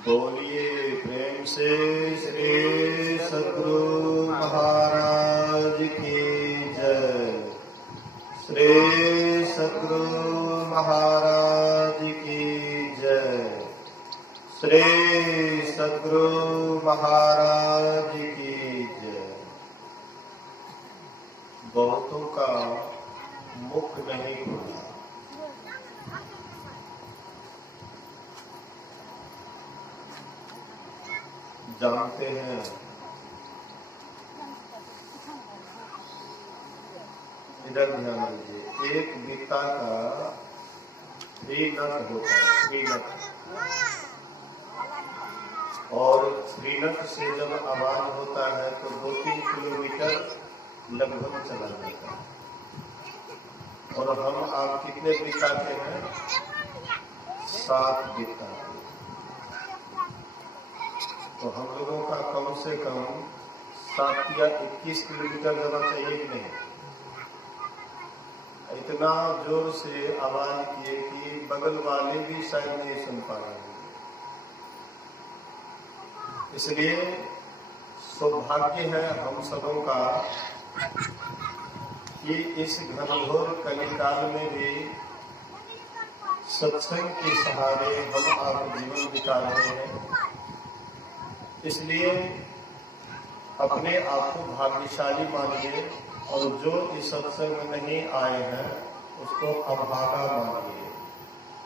बोलिए प्रेम से श्री सद्गुरु महाराज की जय। श्री सद्गुरु महाराज की जय। श्री सद्गुरु महाराज की जय। बहुतों का मुख नहीं खुला, जानते हैं इधर ध्यान दीजिए। एक गीता का 3 नट होता है, 3 नट, और 3 नट से जब आवाज होता है तो 2-3 किलोमीटर लगभग चला जाता है। और हम आप कितने गीता के हैं? 7 गीता। तो हम लोगों का कम से कम 7 या 21 किलोमीटर जाना चाहिए कि नहीं? इतना जोर से आवाज किए कि बगल वाले भी शायद नहीं सुन पा रहे। इसलिए सौभाग्य है हम सबों का कि इस घनघोर कलिकाल में भी सत्संग के सहारे हम आप जीवन बिता रहे हैं। इसलिए अपने आप को भाग्यशाली मानिए, और जो इस सत्संग में नहीं आए हैं उसको अभागा मानिए,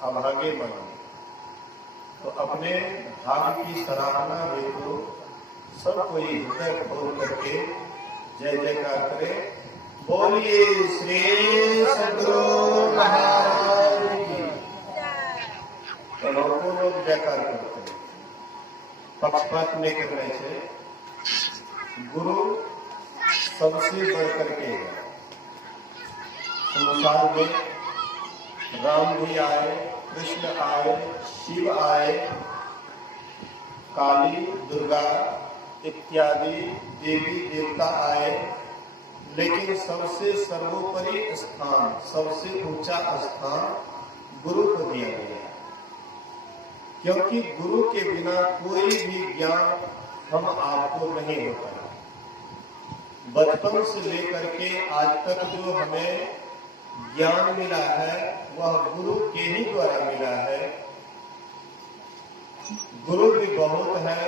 अभागे मानिए। तो अपने भाग्य की सराहना देखो, सब कोई हृदय खोल करके जय जयकार करे। बोलिए श्री सद्गुरु महाराज की। तो लोग जयकार करते हैं, पक्षपात नहीं करने से। गुरु सबसे बढ़ करके है। संसार में राम भी आए, कृष्ण आए, शिव आए, काली, दुर्गा इत्यादि देवी देवता आए, लेकिन सबसे सर्वोपरि स्थान, सबसे ऊंचा स्थान गुरु को दिया गया। क्योंकि गुरु के बिना कोई भी ज्ञान हम आपको नहीं होता। बचपन से लेकर के आज तक जो हमें ज्ञान मिला है वह गुरु के ही द्वारा मिला है। गुरु भी बहुत है,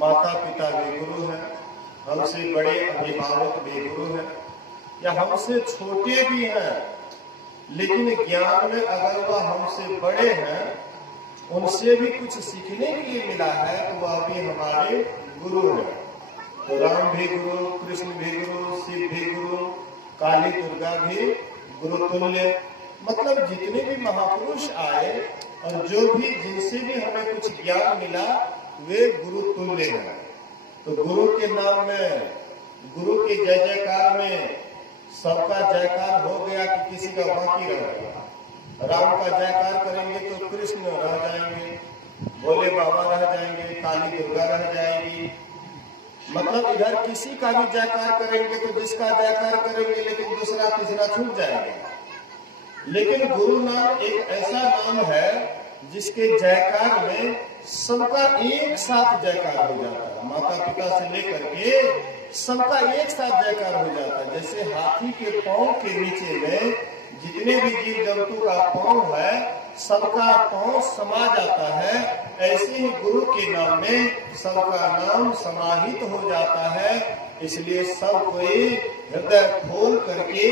माता पिता भी गुरु है, हमसे बड़े अभिभावक भी गुरु है, या हमसे छोटे भी हैं, लेकिन ज्ञान में अगर वह हमसे बड़े हैं, उनसे भी कुछ सीखने के लिए मिला है, तो वह भी हमारे गुरु है। तो राम भी गुरु, कृष्ण भी गुरु, शिव भी गुरु, काली दुर्गा भी गुरु तुल्य। मतलब जितने भी महापुरुष आए और जो भी जिनसे भी हमें कुछ ज्ञान मिला वे गुरु तुल्य हैं। तो गुरु के नाम में, गुरु के जय जयकार में सबका जयकार हो गया कि किसी का बाकी रह गया। राम का जयकार करेंगे तो कृष्ण रह जाएंगे, भोले बाबा रह जाएंगे, काली दुर्गा रह जाएगी। मतलब इधर किसी का भी जयकार करेंगे तो जिसका जयकार करेंगे, लेकिन दूसरा तीसरा छूट जाएगा। लेकिन गुरु नाम एक ऐसा नाम है जिसके जयकार में सबका एक साथ जयकार हो जाता है। माता पिता से लेकर के सबका एक साथ जयकार हो जाता है। जैसे हाथी के पांव के नीचे में जितने भी जीव जंतु का पांव है, सबका पांव समा जाता है, ऐसे ही गुरु के नाम में सबका नाम समाहित हो जाता है। इसलिए सब कोई हृदय खोल करके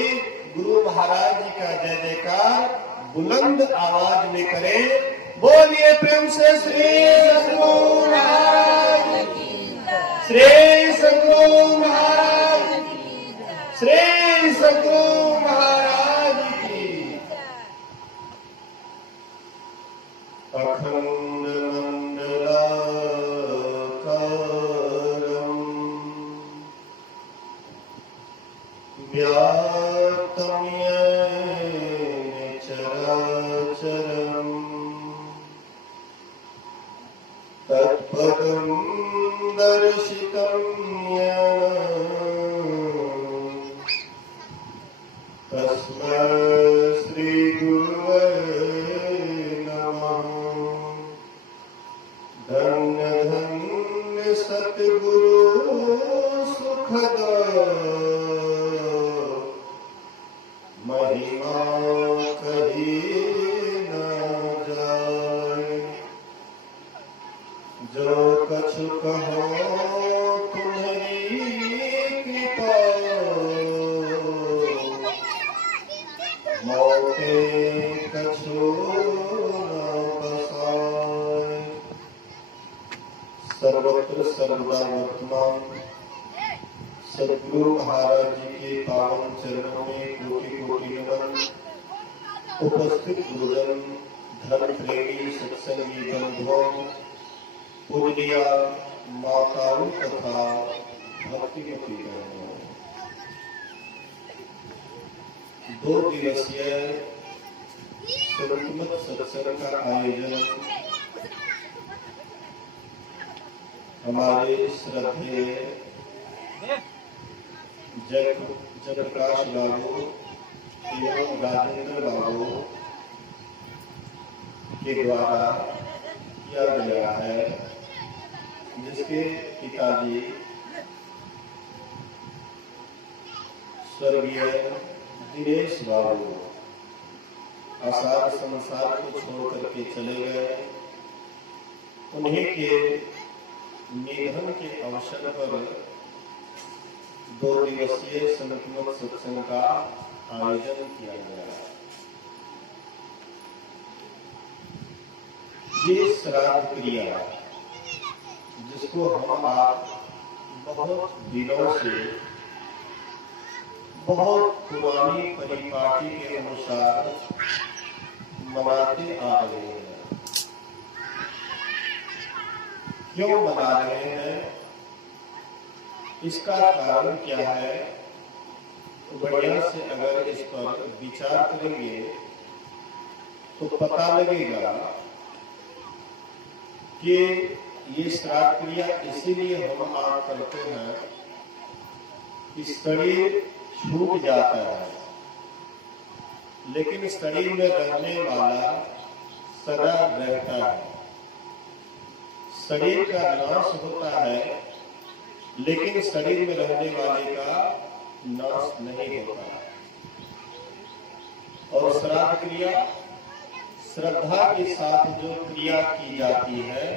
गुरु महाराज जी का जय जयकार बुलंद आवाज में करे। बोलिए प्रेम से श्री सद्गुरु महाराज की, श्री सद्गुरु महाराज की, श्री सद्गुरु महाराज की। अखंड व्याप्तं येन चराचरम् तत्पदं दर्शितं येन तस्मै श्री गुरवे नमः। सतगुरु सुखद महिमा कही न जाए। जो कछु कहो तुम्हारी कृपा, मोटे कछु न बसाए। सर्वत्र सर्वदा वर्तमान सद्गुरु महाराज जी के पावन चरणों में कोटि कोटि नमन। उपस्थित गुरुजन, धर्म प्रेमी सत्संगी बंधुओं, पूज्य माताओं तथा भक्तिमती बहनों, 2 दिवसीय सर्वोत्तम सत्संग का आयोजन हमारे श्रद्धेय जयप्रकाश बाबू एवं राजेंद्र बाबू के द्वारा किया गया है, जिसके पिताजी स्वर्गीय दिनेश बाबू आसार संसार को छोड़ करके चले गए। उन्हीं के निधन के अवसर पर 2 दिवसीय संतमत सत्संग का आयोजन किया गया। ये श्राद्ध क्रिया जिसको हम आप बहुत दिनों से बहुत पुरानी परिपाटी के अनुसार मनाते आ रहे हैं। क्यों मना रहे हैं, इसका कारण क्या है, तो बढ़िया से अगर इस पर विचार करेंगे तो पता लगेगा कि ये श्राद्ध क्रिया इसीलिए हम आप करते हैं कि शरीर छूट जाता है, लेकिन शरीर में रहने वाला सदा रहता है। शरीर का नाश होता है, लेकिन शरीर में रहने वाले का नाश नहीं होता। और श्राद्ध क्रिया श्रद्धा के साथ जो क्रिया की जाती है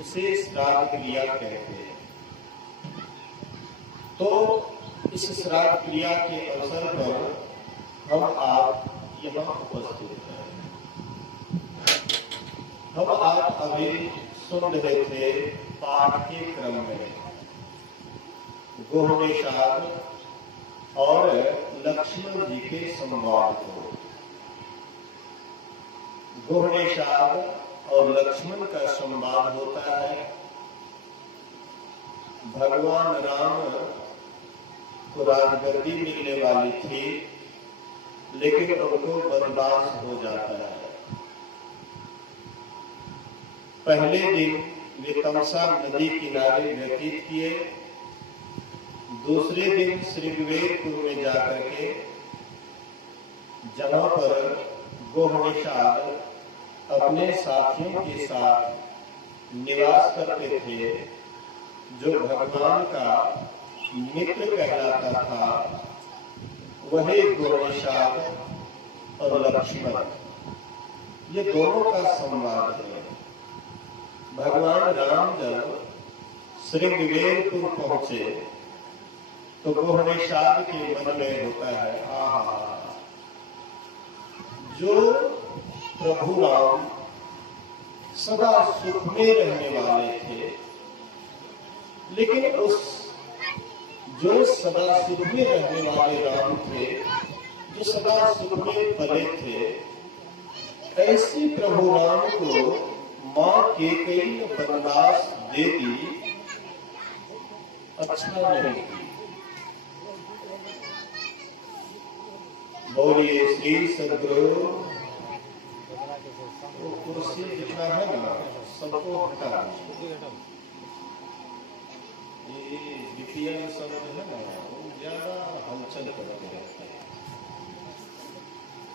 उसे श्राद्ध क्रिया कहते हैं। तो इस श्राद्ध क्रिया के अवसर पर हम आप यहाँ उपस्थित हैं। हम आप अभी सुन रहे थे पाठ के क्रम में गोहनेशाद और लक्ष्मण जी के संवाद को। गोहनेशाद और लक्ष्मण का संवाद होता है। भगवान राम को राजगद्दी मिलने वाली थी, लेकिन उनको वनवास हो जाता है। पहले दिन वे तमसा नदी किनारे व्यतीत किए। दूसरे दिन श्रीविवेकपुर में जाकर के, जहां पर गोहनेशाद अपने साथियों के साथ निवास करते थे, जो भगवान का मित्र कहलाता था, वही गोहनेशाद और लक्ष्मण, ये दोनों का संवाद है। भगवान राम जब श्रीविवेकपुर पहुंचे तो गोहनेशाद के मन में होता है, आहा, जो प्रभु राम सदा सुख में रहने वाले थे, लेकिन उस जो सदा सुख में रहने वाले राम थे, जो सदा सुख में पले थे, ऐसी प्रभु राम को मां कैकेयी ने वनवास दे दी, अच्छा नहीं। बोलिए श्री सद्गुरु। वो कुर्सी जितना है ना, सबको हटा। ये विपियन सब है ना, वो ज्यादा हलचल करते रहते हैं।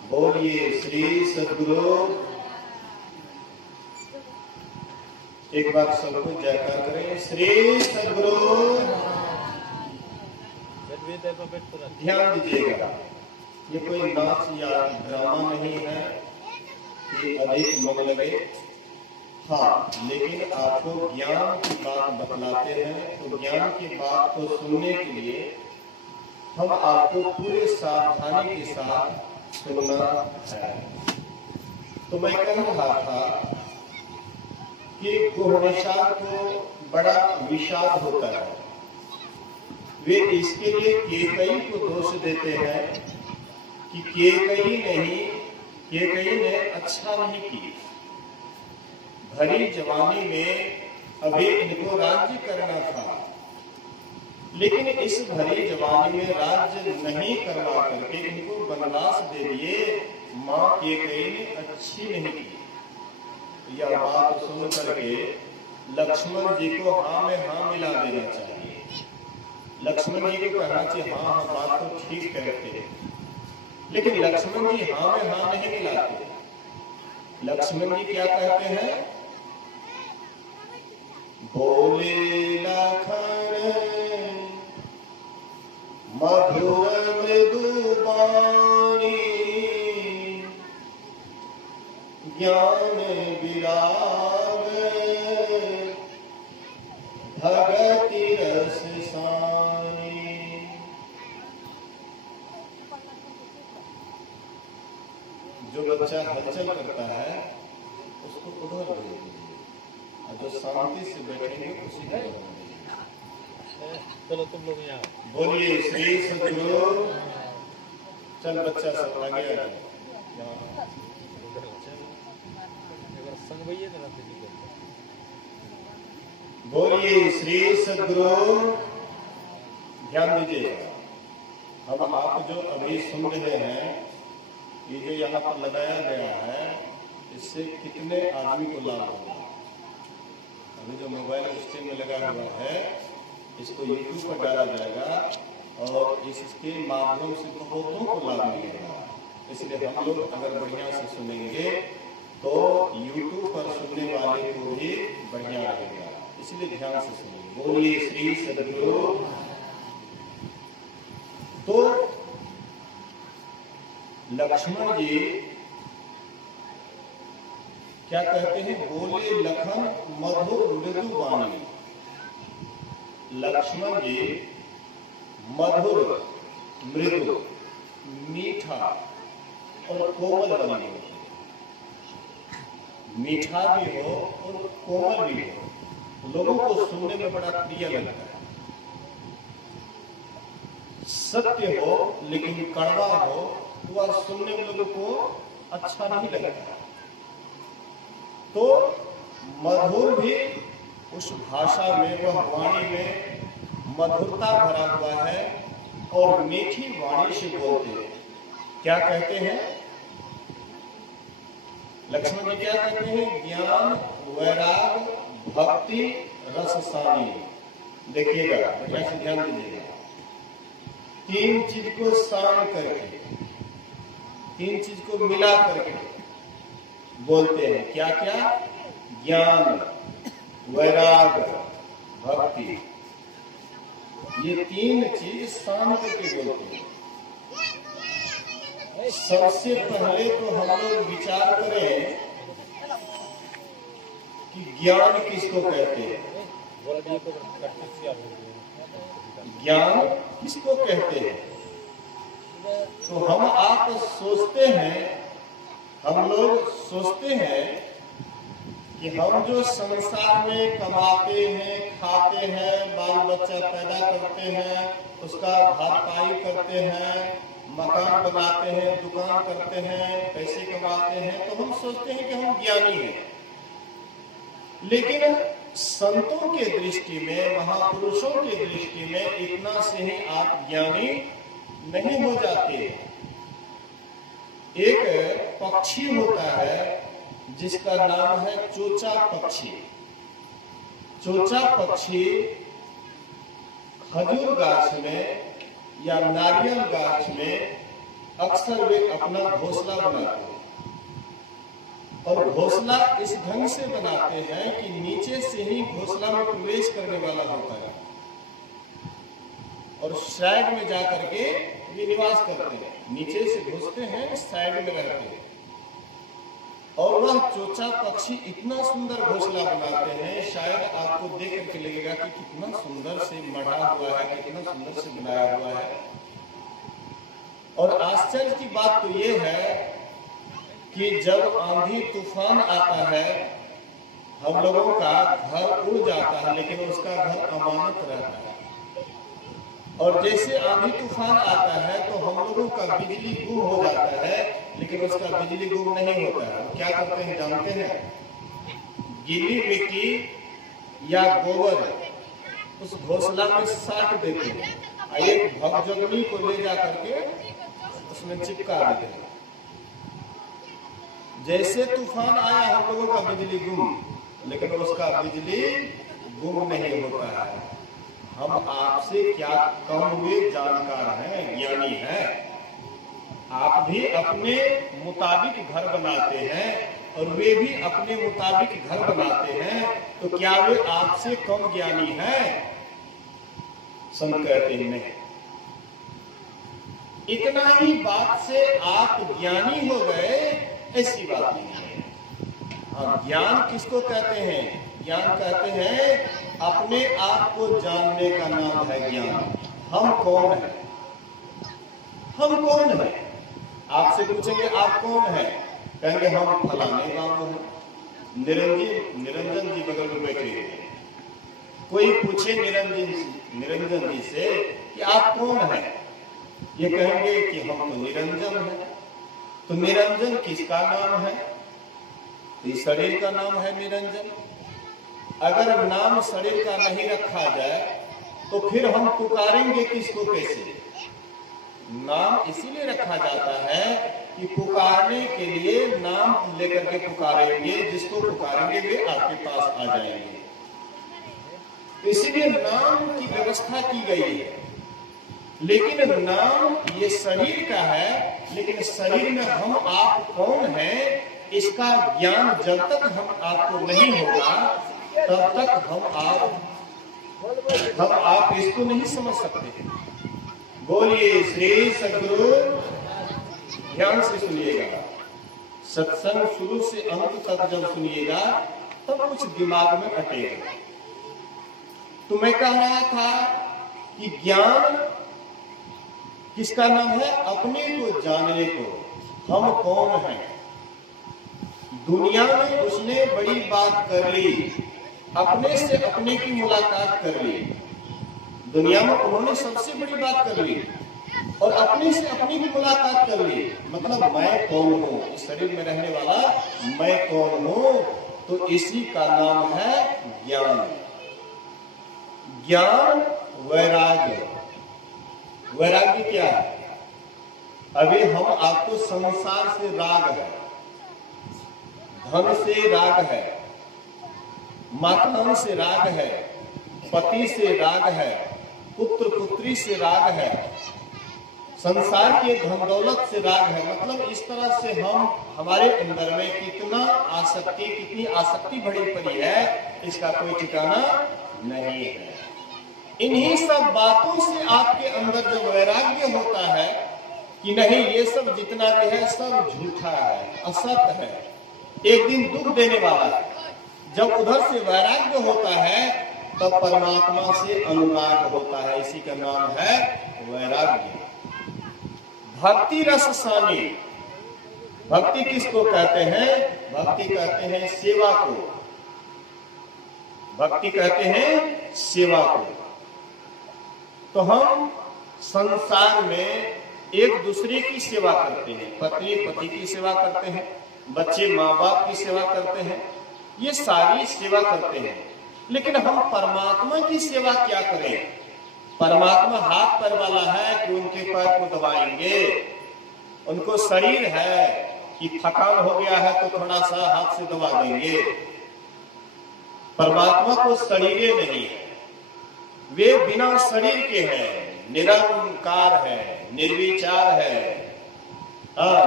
बोलिए श्री सद्गुरु। एक बार सबको जयकार करें। श्री सद्गुरु। ध्यान दीजिएगा, ये कोई नाच या ड्रामा नहीं है कि अधिक मन लगे। हाँ, लेकिन आपको ज्ञान की बात बतलाते हैं, तो ज्ञान की बात को सुनने के लिए हम आपको पूरे सावधानी के साथ सुनना है। तो मैं कह रहा था कि गुहनिषाद को बड़ा विषाद होता है। वे इसके लिए केकई को दोष देते हैं कि केकई ने अच्छा नहीं की। भरी जवानी में अभी इनको राज्य करना था, लेकिन इस भरी जवानी में राज्य नहीं करवा करके इनको वनवास दे दिए। माँ केकई ने अच्छी नहीं की। यह बात सुन करके लक्ष्मण जी को हाँ में हाँ मिला देना चाहिए। लक्ष्मण जी को कहना चाहिए हाँ हाँ बात तो ठीक कहते, लेकिन लक्ष्मण जी हाँ में हाँ नहीं मिलाते। लक्ष्मण जी क्या कहते हैं? बोले लखन मधुर मृदु वाणी, ज्ञान विराग भगति रस सानी। जो बच्चा हलचल करता है उसको उधर भेज दीजिए, और जो शांति से बैठेंगे उसी को। चलो तुम लोग यहाँ बोलिए श्री सद्गुरु। चल बच्चा सब आगे आ जाए। बोलिए श्री सद्गुरु। ध्यान दीजिए, अब आप जो अभी सुन रहे हैं, ये जो यहाँ पर लगाया गया है, इससे कितने आदमी को लाभ होगा? अभी जो मोबाइल स्क्रीन में लगा हुआ है, इसको यूट्यूब पर डाला जाएगा और इसके माध्यम से बहुतों को लाभ मिलेगा। इसलिए हम लोग अगर बढ़िया से सुनेंगे तो यूट्यूब पर सुनने वाले को भी बढ़िया रहेगा। इसलिए ध्यान से सुनिए। बोलिए श्री सद्गुरु। तो लक्ष्मण जी क्या कहते हैं? बोले लखन मधुर मृदु वाणी। लक्ष्मण जी मधुर मृदु मीठा और कोमल वाणी हो, मीठा भी हो और कोमल भी हो, लोगों को सुनने में बड़ा प्रिय लगता है। सत्य हो लेकिन कड़वा हो तो वह सुनने में लोगों को अच्छा नहीं लगता। तो मधुर भी उस भाषा में, वह वाणी में मधुरता भरा हुआ है और मीठी वाणी से बोलते हैं। क्या कहते हैं लक्ष्मण जी? क्या कहते हैं? ज्ञान वैराग भक्ति रस सानी। देखिएगा, बढ़िया से ध्यान दीजिएगा। तीन चीज को शान करके, तीन चीज को मिला करके बोलते हैं। क्या क्या? ज्ञान वैराग भक्ति, ये तीन चीज शान करके बोलते हैं। सबसे पहले तो हम लोग विचार करें कि ज्ञान किसको कहते हैं? ज्ञान किसको कहते हैं? तो हम आप सोचते हैं, हम लोग सोचते हैं कि हम जो संसार में कमाते हैं, खाते हैं, बाल बच्चा पैदा करते हैं, उसका भरपाई करते हैं, मकान बनाते हैं, दुकान करते हैं, पैसे कमाते हैं, तो हम सोचते हैं कि हम ज्ञानी हैं। लेकिन संतों के दृष्टि में, महापुरुषों की दृष्टि में इतना से ही आप ज्ञानी नहीं हो जाते। एक पक्षी होता है जिसका नाम है चोचा पक्षी। चोचा पक्षी खजूर गाछ में या नारियल गाछ में अक्सर वे अपना घोंसला बनाते हैं। और घोंसला इस ढंग से बनाते हैं कि नीचे से ही घोंसला में प्रवेश करने वाला होता है और साइड में जाकर के भी निवास करते हैं। नीचे से घुसते हैं, साइड में रहते हैं। और वह चोचा पक्षी इतना सुंदर घोंसला बनाते हैं, शायद आपको देख करके लगेगा कि कितना सुंदर से मढ़ा हुआ है, कितना सुंदर से बनाया हुआ है। और आश्चर्य की बात तो ये है कि जब आंधी तूफान आता है, हम लोगों का घर उड़ जाता है, लेकिन उसका घर अमानत रहता है। और जैसे आंधी तूफान आता है तो हम लोगों का बिजली गुम हो जाता है, लेकिन उसका बिजली गुम नहीं होता है। क्या करते हैं जानते हैं? गीली मिट्टी या गोबर उस घोंसला में साट देते हैं, एक भगजगनी को ले जा करके उसमें चिपका देते हैं। जैसे तूफान आया हम लोगों का बिजली गुम, लेकिन उसका बिजली गुम नहीं होता है। हम आपसे क्या कम हुए जानकार हैं, ज्ञानी हैं। आप भी अपने मुताबिक घर बनाते हैं और वे भी अपने मुताबिक घर बनाते हैं, तो क्या वे आपसे कम ज्ञानी हैं? संत कहते हैं नहीं। इतना ही बात से आप ज्ञानी हो गए, ऐसी बात नहीं है। हाँ, ज्ञान किसको कहते हैं? ज्ञान कहते हैं अपने आप को जानने का नाम है ज्ञान। हम कौन है? हम कौन है? आपसे पूछेंगे आप कौन है? कहेंगे हम फलाने गांव हैं। निरंजन जी बगल में बैठे हैं। कोई पूछे निरंजन जी से कि आप कौन है? ये कहेंगे कि हम तो निरंजन हैं। तो निरंजन किसका नाम है? इस शरीर का नाम है निरंजन। अगर नाम शरीर का नहीं रखा जाए तो फिर हम पुकारेंगे किसको कैसे? नाम इसीलिए रखा जाता है कि पुकारने के लिए नाम लेकर के पुकारेंगे, जिसको पुकारेंगे वे आपके पास आ जाएंगे। इसीलिए नाम की व्यवस्था की गई है। लेकिन नाम ये शरीर का है, लेकिन शरीर में हम आप कौन हैं इसका ज्ञान जब तक हम आपको नहीं होगा तब तक हम आप इसको नहीं समझ सकते। बोलिए श्री सद्गुरु। ध्यान से सुनिएगा, सत्संग शुरू से अंत तक जब सुनिएगा तब कुछ दिमाग में अटेगा। तो मैं कह रहा था कि ज्ञान किसका नाम है? अपने को जानने को। हम कौन हैं? दुनिया में उसने बड़ी बात कर ली, अपने से अपने की मुलाकात कर ली। दुनिया में उन्होंने सबसे बड़ी बात कर ली और अपने से अपनी की मुलाकात कर ली। मतलब मैं कौन हूँ, इस शरीर में रहने वाला मैं कौन हूँ, तो इसी का नाम है ज्ञान। ज्ञान वैराग्य। वैराग्य क्या है? अभी हम आपको संसार से राग है, धन से राग है, मकान से राग है, पति से राग है, पुत्र पुत्री से राग है, संसार के धन दौलत से राग है। मतलब इस तरह से हम हमारे अंदर में कितनी आसक्ति भरी पड़ी है, इसका कोई ठिकाना नहीं है। इन्हीं सब बातों से आपके अंदर जो वैराग्य होता है कि नहीं ये सब जितना भी है सब झूठा है, असत्य है, एक दिन दुख देने वाला है। जब उधर से वैराग्य होता है तब परमात्मा से अनुराग होता है। इसी का नाम है वैराग्य। भक्ति रस सानी। भक्ति किसको कहते हैं? भक्ति कहते हैं सेवा को। भक्ति कहते हैं सेवा को। तो हम संसार में एक दूसरे की सेवा करते हैं। पत्नी पति की सेवा करते हैं, बच्चे माँ बाप की सेवा करते हैं, ये सारी सेवा करते हैं। लेकिन हम परमात्मा की सेवा क्या करें? परमात्मा हाथ पैर वाला है कि उनके पैर को दबाएंगे? उनको शरीर है कि थकान हो गया है तो थोड़ा सा हाथ से दबा देंगे? परमात्मा को शरीर नहीं है, वे बिना शरीर के हैं, निरंकार है, निर्विचार है,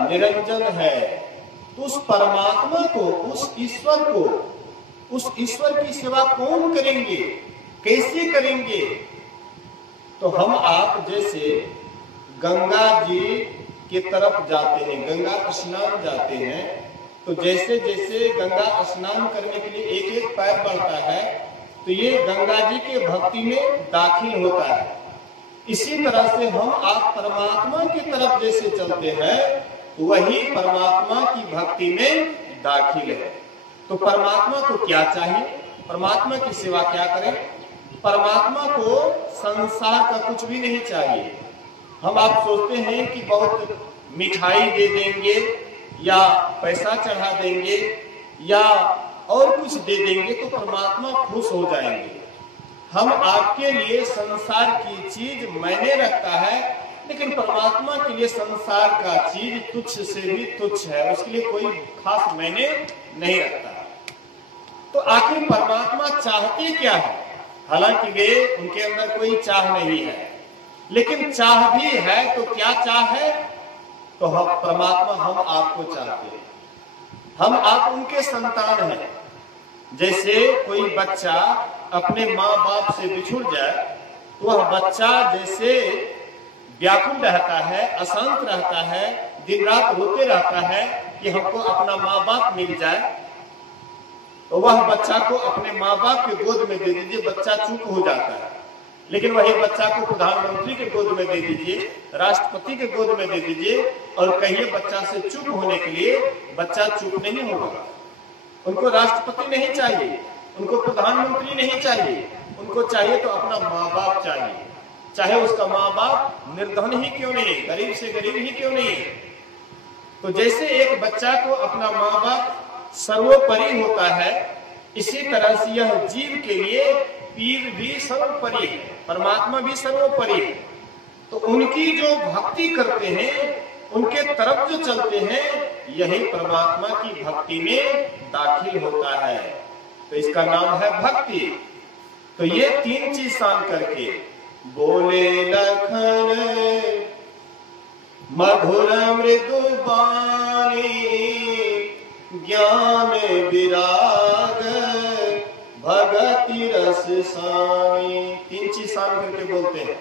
निरंजन है, तो उस परमात्मा को, उस ईश्वर की सेवा कौन करेंगे, कैसे करेंगे? तो हम आप जैसे गंगा जी की तरफ जाते हैं, गंगा स्नान जाते हैं, तो जैसे जैसे गंगा स्नान करने के लिए एक एक पैर बढ़ता है, तो ये गंगा जी के भक्ति में दाखिल होता है। इसी तरह से हम आप परमात्मा की तरफ जैसे चलते हैं, वही परमात्मा की भक्ति में दाखिल है। तो परमात्मा को क्या चाहिए, परमात्मा की सेवा क्या करें? परमात्मा को संसार का कुछ भी नहीं चाहिए। हम आप सोचते हैं कि बहुत मिठाई दे देंगे या पैसा चढ़ा देंगे या और कुछ दे देंगे तो परमात्मा खुश हो जाएंगे। हम आपके लिए संसार की चीज मायने रखता है, लेकिन परमात्मा के लिए संसार का चीज तुच्छ से भी तुच्छ है, उसके लिए कोई खास मायने नहीं रखता। तो आखिर परमात्मा चाहते क्या है? हालांकि वे, उनके अंदर कोई चाह नहीं है, लेकिन चाह भी है तो क्या चाह है? तो हम परमात्मा हम आपको चाहते हैं, हम आप उनके संतान हैं। जैसे कोई बच्चा अपने माँ बाप से बिछुड़ जाए तो वह बच्चा जैसे व्याकुल रहता है, अशांत रहता है, दिन रात रोते रहता है कि हमको अपना माँ बाप मिल जाए, तो वह बच्चा को अपने माँ बाप के गोद में दे दीजिए, बच्चा चुप हो जाता है। लेकिन वही बच्चा को प्रधानमंत्री के गोद में दे दीजिए, राष्ट्रपति के गोद में दे दीजिए और कहिए बच्चा से चुप होने के लिए, बच्चा चुप नहीं होगा। उनको राष्ट्रपति नहीं चाहिए, उनको प्रधानमंत्री नहीं चाहिए, उनको चाहिए तो अपना माँ बाप चाहिए, चाहे उसका माँ बाप निर्धन ही क्यों नहीं, गरीब से गरीब ही क्यों नहीं। तो जैसे एक बच्चा को अपना माँ बाप सर्वोपरि होता है, इसी तरह से यह जीव के लिए पीर भी सर्वोपरि है, परमात्मा भी सर्वोपरि है। तो उनकी जो भक्ति करते हैं, उनके तरफ जो चलते हैं, यही परमात्मा की भक्ति में दाखिल होता है। तो इसका नाम है भक्ति। तो ये तीन चीज शान करके बोले लखन मधुर मृदु बानी, ज्ञान विराग भगति रस सानी। तीन चीज शान करके बोलते हैं।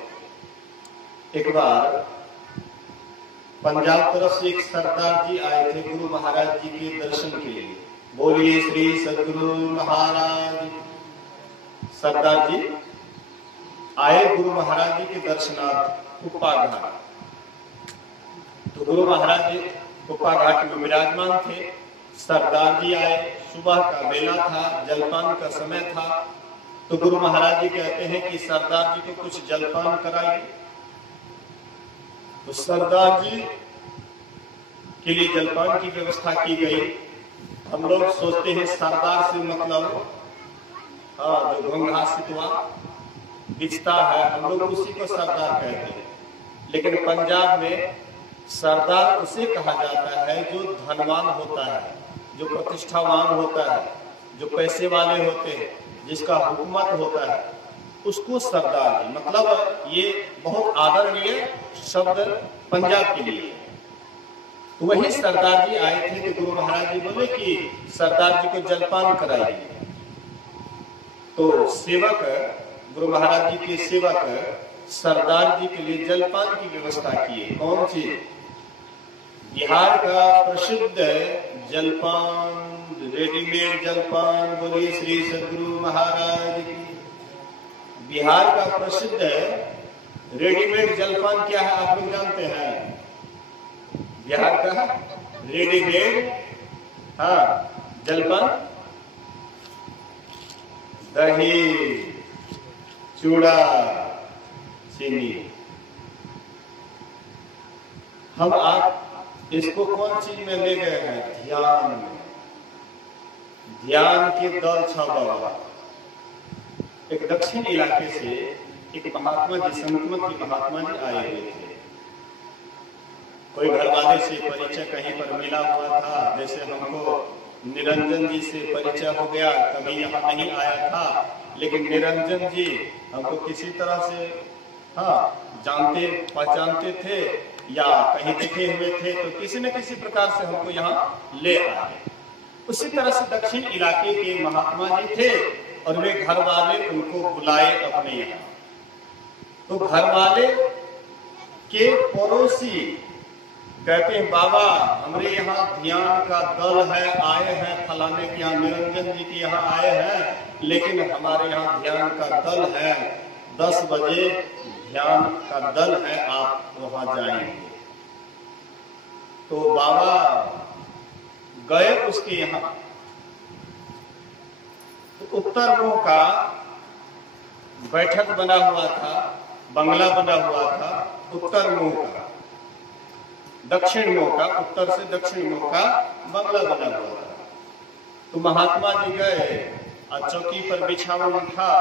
एक बार पंजाब तरफ से एक सरदार जी आए थे गुरु महाराज जी के दर्शन के लिए। बोलिए श्री सदगुरु महाराज। सरदार जी आए गुरु महाराज जी के दर्शनार्थ कुप्पा घाट। तो गुरु महाराज जी कुप्पा घाट में विराजमान थे। सरदार जी आए, सुबह का बेला था, जलपान का समय था। तो गुरु महाराज जी कहते हैं कि सरदार जी को कुछ जलपान कराइए। तो सरदार जी के लिए जलपान की व्यवस्था की गई। हम लोग सोचते हैं सरदार से मतलब जो घोंघा सितवा बिचता है, हम लोग उसी को सरदार कहते हैं। लेकिन पंजाब में सरदार उसे कहा जाता है जो धनवान होता है, जो प्रतिष्ठावान होता है, जो पैसे वाले होते हैं, जिसका हुकूमत होता है, उसको सरदार जी, मतलब ये बहुत आदरणीय शब्द पंजाब के लिए। तो वही सरदार जी आए थे। तो गुरु महाराज जी बोले कि सरदार जी को जलपान कराइए। तो सेवक, गुरु महाराज जी के सेवक सरदार जी के लिए जलपान की व्यवस्था किए। कौन सी? बिहार का प्रसिद्ध जलपान, रेडीमेड जलपान। बोलिए श्री सदगुरु महाराज की। बिहार का प्रसिद्ध रेडीमेड जलपान क्या है आप लोग जानते हैं? बिहार का रेडीमेड जलपान दही, चूड़ा, चीनी। हम आप इसको कौन चीज में ले गए हैं? ध्यान में। ध्यान के दल छावा। एक दक्षिण इलाके से एक महात्मा जी, संतमती महात्मा जी आए हुए थे। कोई घर वाले से परिचय कहीं पर मिला हुआ था, जैसे हमको निरंजन जी से परिचय हो गया। कभी यहाँ नहीं आया था, लेकिन निरंजन जी हमको किसी तरह से जानते पहचानते थे। या कहीं देखे हुए थे तो किसी न किसी प्रकार से हमको यहाँ ले आए। उसी तरह से दक्षिण इलाके के महात्मा जी थे और वे घर वाले उनको बुलाए अपने यहाँ। तो घर वाले के पड़ोसी कहते हैं बाबा हमारे यहाँ ध्यान का दल है, आए हैं फलाने के यहाँ, निरंजन जी के यहाँ आए हैं, लेकिन हमारे यहाँ ध्यान का दल है, 10 बजे ध्यान का दल है, आप वहां जाएंगे। तो बाबा गए उसके यहाँ। तो उत्तर मुंह का बैठक बना हुआ था, बंगला बना हुआ था उत्तर मुंह का, दक्षिण मुंह का, उत्तर से दक्षिण मुंह का बंगला बना हुआ था। तो महात्मा जी गए और चौकी पर बिछावन था,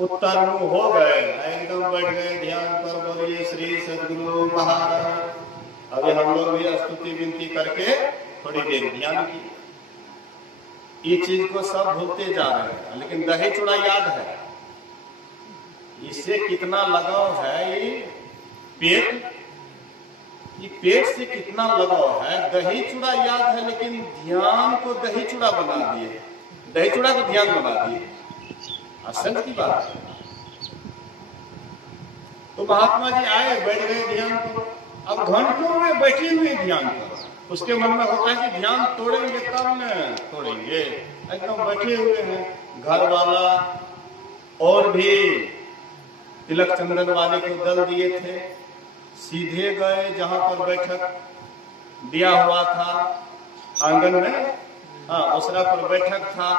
उत्तर मुंह हो गए, एकदम बैठ गए ध्यान पर, बोलिए श्री सद्गुरु महाराज। अभी हम लोग भी स्तुति विनती करके थोड़ी देर ध्यान की। ये चीज को सब भूलते जा रहे हैं, लेकिन दही चूड़ा याद है। इससे कितना लगाव है, ये पेट से कितना लगाव है। दही चूड़ा याद है, लेकिन ध्यान को दही चूड़ा बना दिए, दही चूड़ा को ध्यान बना दिए। असल की बात है। तो महात्मा जी आए, बैठ गए ध्यान पर। अब घंटों में बैठे हुए ध्यान पर, उसके मन में होता है कि ध्यान तोड़ेंगे तब न तोड़ेंगे, एकदम बैठे हुए हैं। घर वाला और भी तिलक चंदन वाले को दल दिए थे, सीधे गए जहां पर बैठक दिया हुआ था आंगन में, हाँ उसरा पर बैठक था,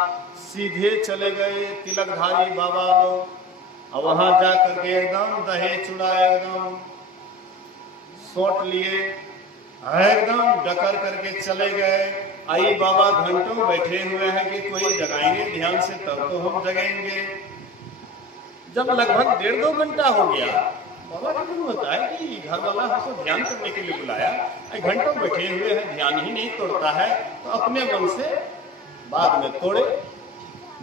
सीधे चले गए तिलकधारी बाबा लोग। और वहां जा करके एकदम दही चूड़ा एकदम सोट लिए, एकदम डकर करके चले गए। आई बाबा घंटों बैठे हुए हैं कि कोई जगाएंगे ध्यान से तब तो हम जगाएंगे। जब लगभग 1.5-2 घंटा हो गया, बाबा को होता है कि घर वाला हमको ध्यान करने के लिए बुलाया, घंटों बैठे हुए हैं, ध्यान ही नहीं तोड़ता है, तो अपने मन से बाद में तोड़े।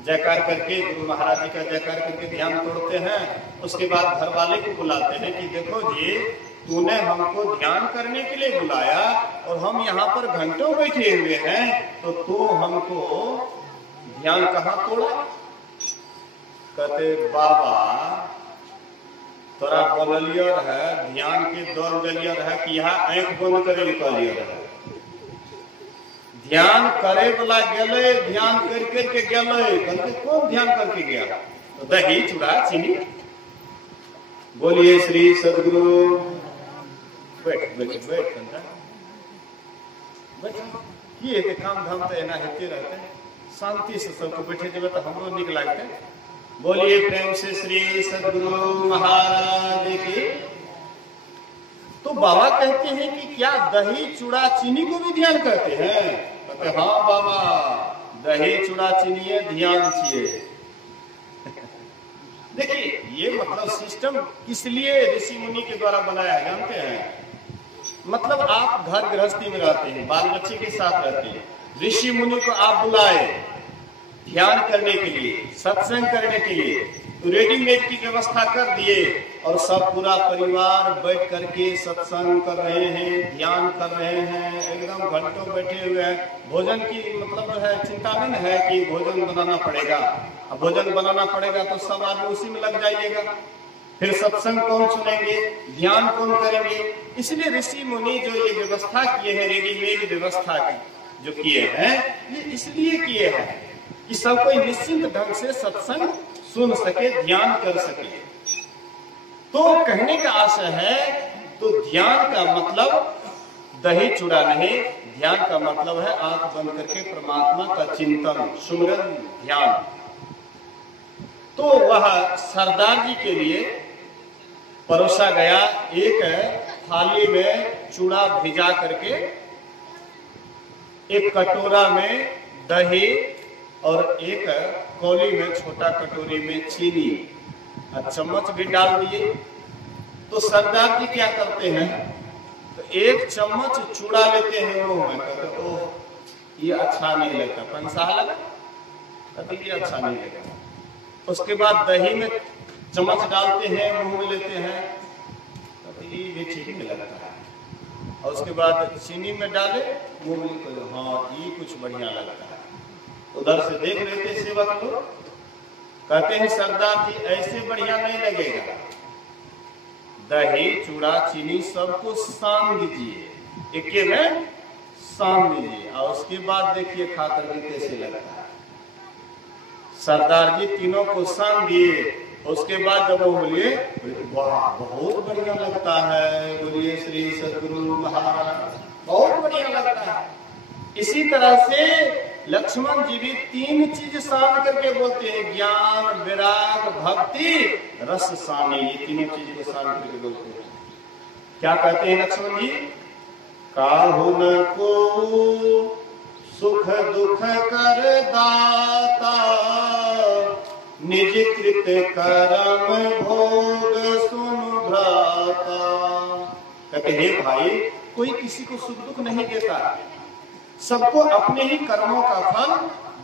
जयकार करके, गुरु महाराज जी का जयकार करके ध्यान तोड़ते हैं। उसके बाद घर वाले को बुलाते हैं कि देखो जी, तूने हमको ध्यान करने के लिए बुलाया और हम यहाँ पर घंटों बैठे हुए हैं, तो तू हमको ध्यान कहाँ तोड़ा? कहते बाबा तोरा बोलियर है, ध्यान के दौर गलियर है कि यहाँ आंख बंद करे कलियर है। ध्यान करे वाला गले, ध्यान कर करके गले, कहते कौन ध्यान करके गया? तो दही चूड़ा चीनी। बोलिए श्री सद्गुरु। बैठ बैठ बैठ बैठ, ये काम धाम तो एना हेते रहते, शांति से सबको बैठे देवे तो हमरो निक लगते। बोलिए प्रेम से श्री सद्गुरु महाराज की। तो बाबा कहते हैं कि क्या दही चूड़ा चीनी को भी ध्यान करते हैं? कहते हाँ बाबा, दही चूड़ा चीनी ध्यान चाहिए। देखिए ये मतलब सिस्टम इसलिए ऋषि मुनि के द्वारा बनाया है, जानते हैं? मतलब आप घर गृहस्थी में रहते हैं, बाल बच्चे के साथ रहते हैं, ऋषि मुनि को आप बुलाए ध्यान करने के लिए, सत्संग करने के लिए, तो रेडीमेड की व्यवस्था कर दिए और सब पूरा परिवार बैठ करके सत्संग कर रहे हैं, ध्यान कर रहे हैं, एकदम घंटों बैठे हुए हैं। भोजन की मतलब जो है चिंता नहीं है कि भोजन बनाना पड़ेगा। अब भोजन बनाना पड़ेगा तो सब आदमी उसी में लग जाइएगा, फिर सत्संग कौन सुनेंगे, ध्यान कौन करेंगे? इसलिए ऋषि मुनि जो ये व्यवस्था किए हैं, रेडीमेड व्यवस्था की जो किए हैं, ये इसलिए किए हैं कि सब कोई निश्चिंत ढंग से सत्संग सुन सके, ध्यान कर सके। तो कहने का आशय है, तो ध्यान का मतलब दही चूड़ा नहीं, ध्यान का मतलब है आंख बंद करके परमात्मा का चिंतन, सुमिरन, ध्यान। तो वह सरदार जी के लिए परोसा गया, एक थाली में चूड़ा भिजा करके, एक कटोरा में दही और एक कौली में छोटा कटोरी में चीनी और चम्मच भी डाल दिए। तो सरदार जी क्या करते हैं, तो एक चम्मच चूड़ा लेते हैं मुंह में, कहते ओह ये अच्छा नहीं लगता, पंसाह लगा, कहते ये अच्छा नहीं लगता। उसके बाद दही में चम्मच डालते हैं, मुंह में लेते हैं, कहते ये भी ठीक नहीं लगता है। और उसके बाद चीनी में डाले, मुंह में तो हाँ ये कुछ बढ़िया लगता है। उधर से देख रहे थे सेवक लोग, कहते हैं सरदार जी ऐसे बढ़िया नहीं लगेगा, दही चूड़ा चीनी सबको सान दीजिए, एक में सान दीजिए और उसके बाद देखिए खा करके कैसे लगता है। सरदार जी तीनों को सान दिए, उसके बाद जब वो बोलिए वाह बहुत बढ़िया लगता है, बोलिए श्री सद्गुरु महाराज बहुत बढ़िया लगता है। इसी तरह से लक्ष्मण जी भी 3 चीज सान करके बोलते हैं, ज्ञान विराग भक्ति रस सानी, ये तीनों चीज को सान करके बोलते हैं। क्या कहते हैं लक्ष्मण जी? काहु न को सुख दुख कर दाता, निज कृत कर्म भोग सुन भ्राता। कहते हैं भाई कोई किसी को सुख दुख नहीं देता, सबको अपने ही कर्मों का फल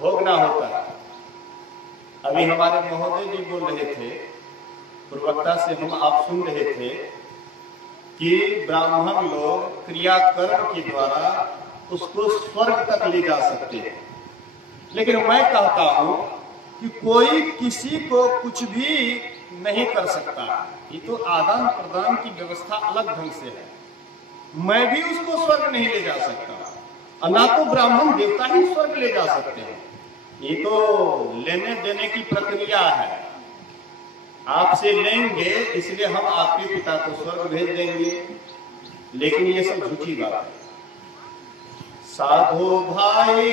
भोगना होता है। अभी हमारे महोदय जी बोल रहे थे, पूर्वक्ता से हम आप सुन रहे थे कि ब्राह्मण लोग क्रियाकर्म के द्वारा उसको स्वर्ग तक ले जा सकते हैं। लेकिन मैं कहता हूं कि कोई किसी को कुछ भी नहीं कर सकता, ये तो आदान प्रदान की व्यवस्था अलग ढंग से है। मैं भी उसको स्वर्ग नहीं ले जा सकता, और ना तो ब्राह्मण देवता ही स्वर्ग ले जा सकते हैं। ये तो लेने देने की प्रक्रिया है, आपसे लेंगे इसलिए हम आपके पिता को स्वर्ग भेज देंगे, लेकिन ये सब झूठी बात है। साधु भाई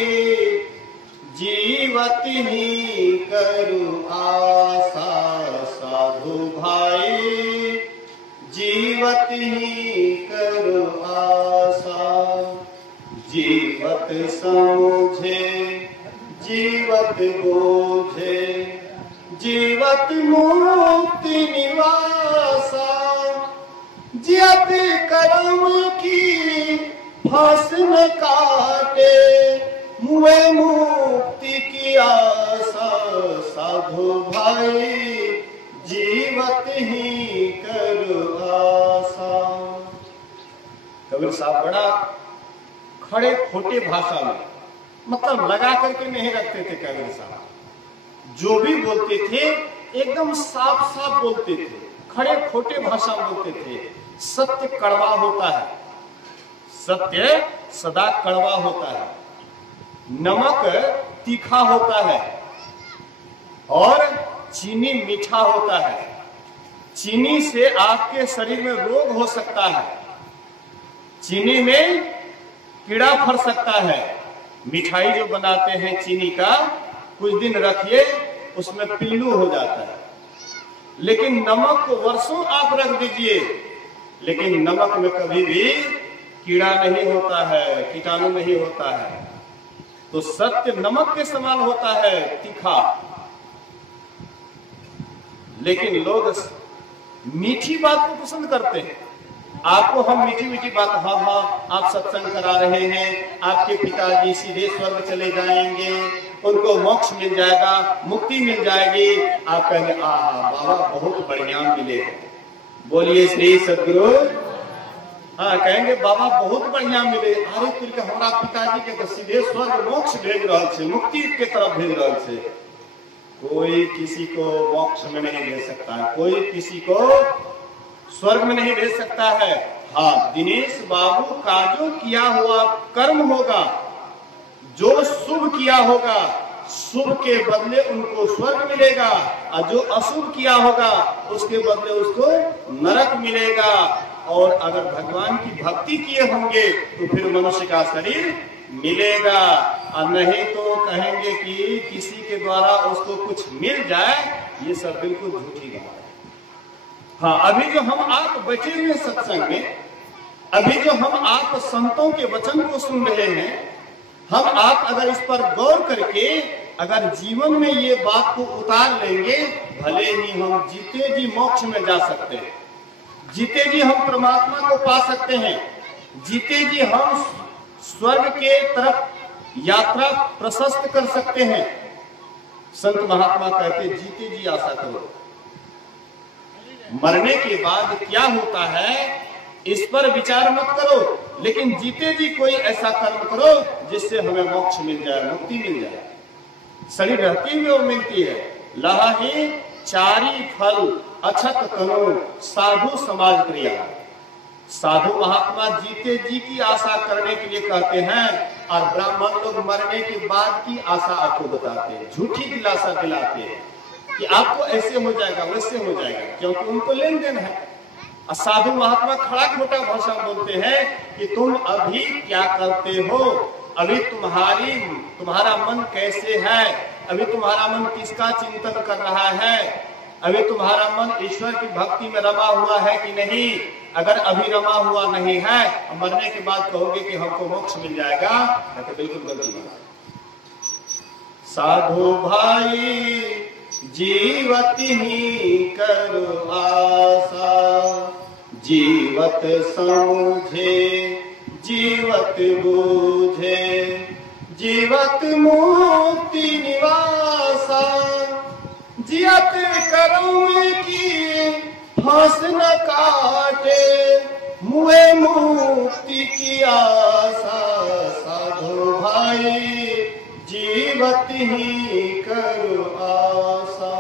जीवत ही करु आशा, साधु भाई जीवत ही करु आशा, जीवत समझे जीवत बोझे, जीवत मुक्ति निवासा, जियत कर्म की फांस न काटे, मुए मुक्ति की आशा, साधु भाई जीवत ही करो आशा। कबीर साहब बड़ा खड़े खोटे भाषा में, मतलब लगा करके नहीं रखते थे कबीर साहब, जो भी बोलते थे एकदम साफ साफ बोलते थे, खड़े खोटे भाषा बोलते थे। सत्य कड़वा होता है, सत्य सदा कड़वा होता है, नमक तीखा होता है और चीनी मीठा होता है। चीनी से आपके शरीर में रोग हो सकता है, चीनी में कीड़ा फर सकता है। मिठाई जो बनाते हैं चीनी का, कुछ दिन रखिए उसमें पिल्लू हो जाता है, लेकिन नमक को वर्षों आप रख दीजिए, लेकिन नमक में कभी भी कीड़ा नहीं होता है, कीटाणु नहीं होता है। तो सत्य नमक के समान होता है, तीखा। लेकिन लोग मीठी बात को पसंद करते हैं। आपको हम मीठी मीठी बात, हाँ हाँ आप सत्संग करा रहे हैं, आपके पिताजी सीधे स्वर्ग चले जाएंगे, उनको मोक्ष मिल जाएगा, मुक्ति मिल जाएगी। आप कहेंगे आहा बाबा बहुत बढ़िया मिले, बोलिए श्री सद्गुरु। हाँ कहेंगे बाबा बहुत बढ़िया मिले। अरे तुझे हमारा पिताजी के तो सीधे स्वर्ग मोक्ष भेज रहा है, मुक्ति के तरफ भेज रहा है। कोई किसी को मोक्ष में नहीं भेज सकता है, कोई किसी को स्वर्ग में नहीं भेज सकता है। हाँ दिनेश बाबू का जो किया हुआ कर्म होगा, जो शुभ किया होगा, शुभ के बदले उनको स्वर्ग मिलेगा, और जो अशुभ किया होगा उसके बदले उसको नरक मिलेगा। और अगर भगवान की भक्ति किए होंगे तो फिर मनुष्य का शरीर मिलेगा, और नहीं तो कहेंगे कि किसी के द्वारा उसको कुछ मिल जाए, ये सब बिल्कुल झूठी बात है। हाँ अभी जो हम आप बैठे हुए सत्संग में, अभी जो हम आप संतों के वचन को सुन रहे हैं, हम आप अगर इस पर गौर करके अगर जीवन में ये बात को उतार लेंगे, भले ही हम जीते जी मोक्ष में जा सकते हैं, जीते जी हम परमात्मा को पा सकते हैं, जीते जी हम स्वर्ग के तरफ यात्रा प्रशस्त कर सकते हैं। संत महात्मा कहते जीते जी आशा करो। मरने के बाद क्या होता है इस पर विचार मत करो, लेकिन जीते जी कोई ऐसा कर्म करो जिससे हमें मोक्ष मिल जाए, मुक्ति मिल जाए। शरीर रहती हुई वो मिलती है। लहाही चारी फल अछत करो साधु समाज क्रिया। साधु महात्मा जीते जी की आशा करने के लिए कहते हैं और ब्राह्मण लोग मरने के बाद की आशा आपको बताते हैं, झूठी दिलासा दिलाते हैं कि आपको ऐसे हो जाएगा वैसे हो जाएगा, क्योंकि उनको लेन देन है। और साधु महात्मा खड़ा खोटा भाषा बोलते हैं कि तुम अभी क्या करते हो, अभी तुम्हारा मन कैसे है, अभी तुम्हारा मन किसका चिंतन कर रहा है, अभी तुम्हारा मन ईश्वर की भक्ति में रमा हुआ है कि नहीं। अगर अभी रमा हुआ नहीं है, मरने के बाद कहोगे कि हमको मोक्ष मिल जाएगा, तो बिल्कुल गलती बात। साधु भाई जीवत ही करो आशा, जीवत समझे जीवत बूझे, जीवत मुक्ति निवासा, जियत करूं की फांस न काटे, मुए मुक्ति की आशा। साधु भाई जीवत ही करो आशा।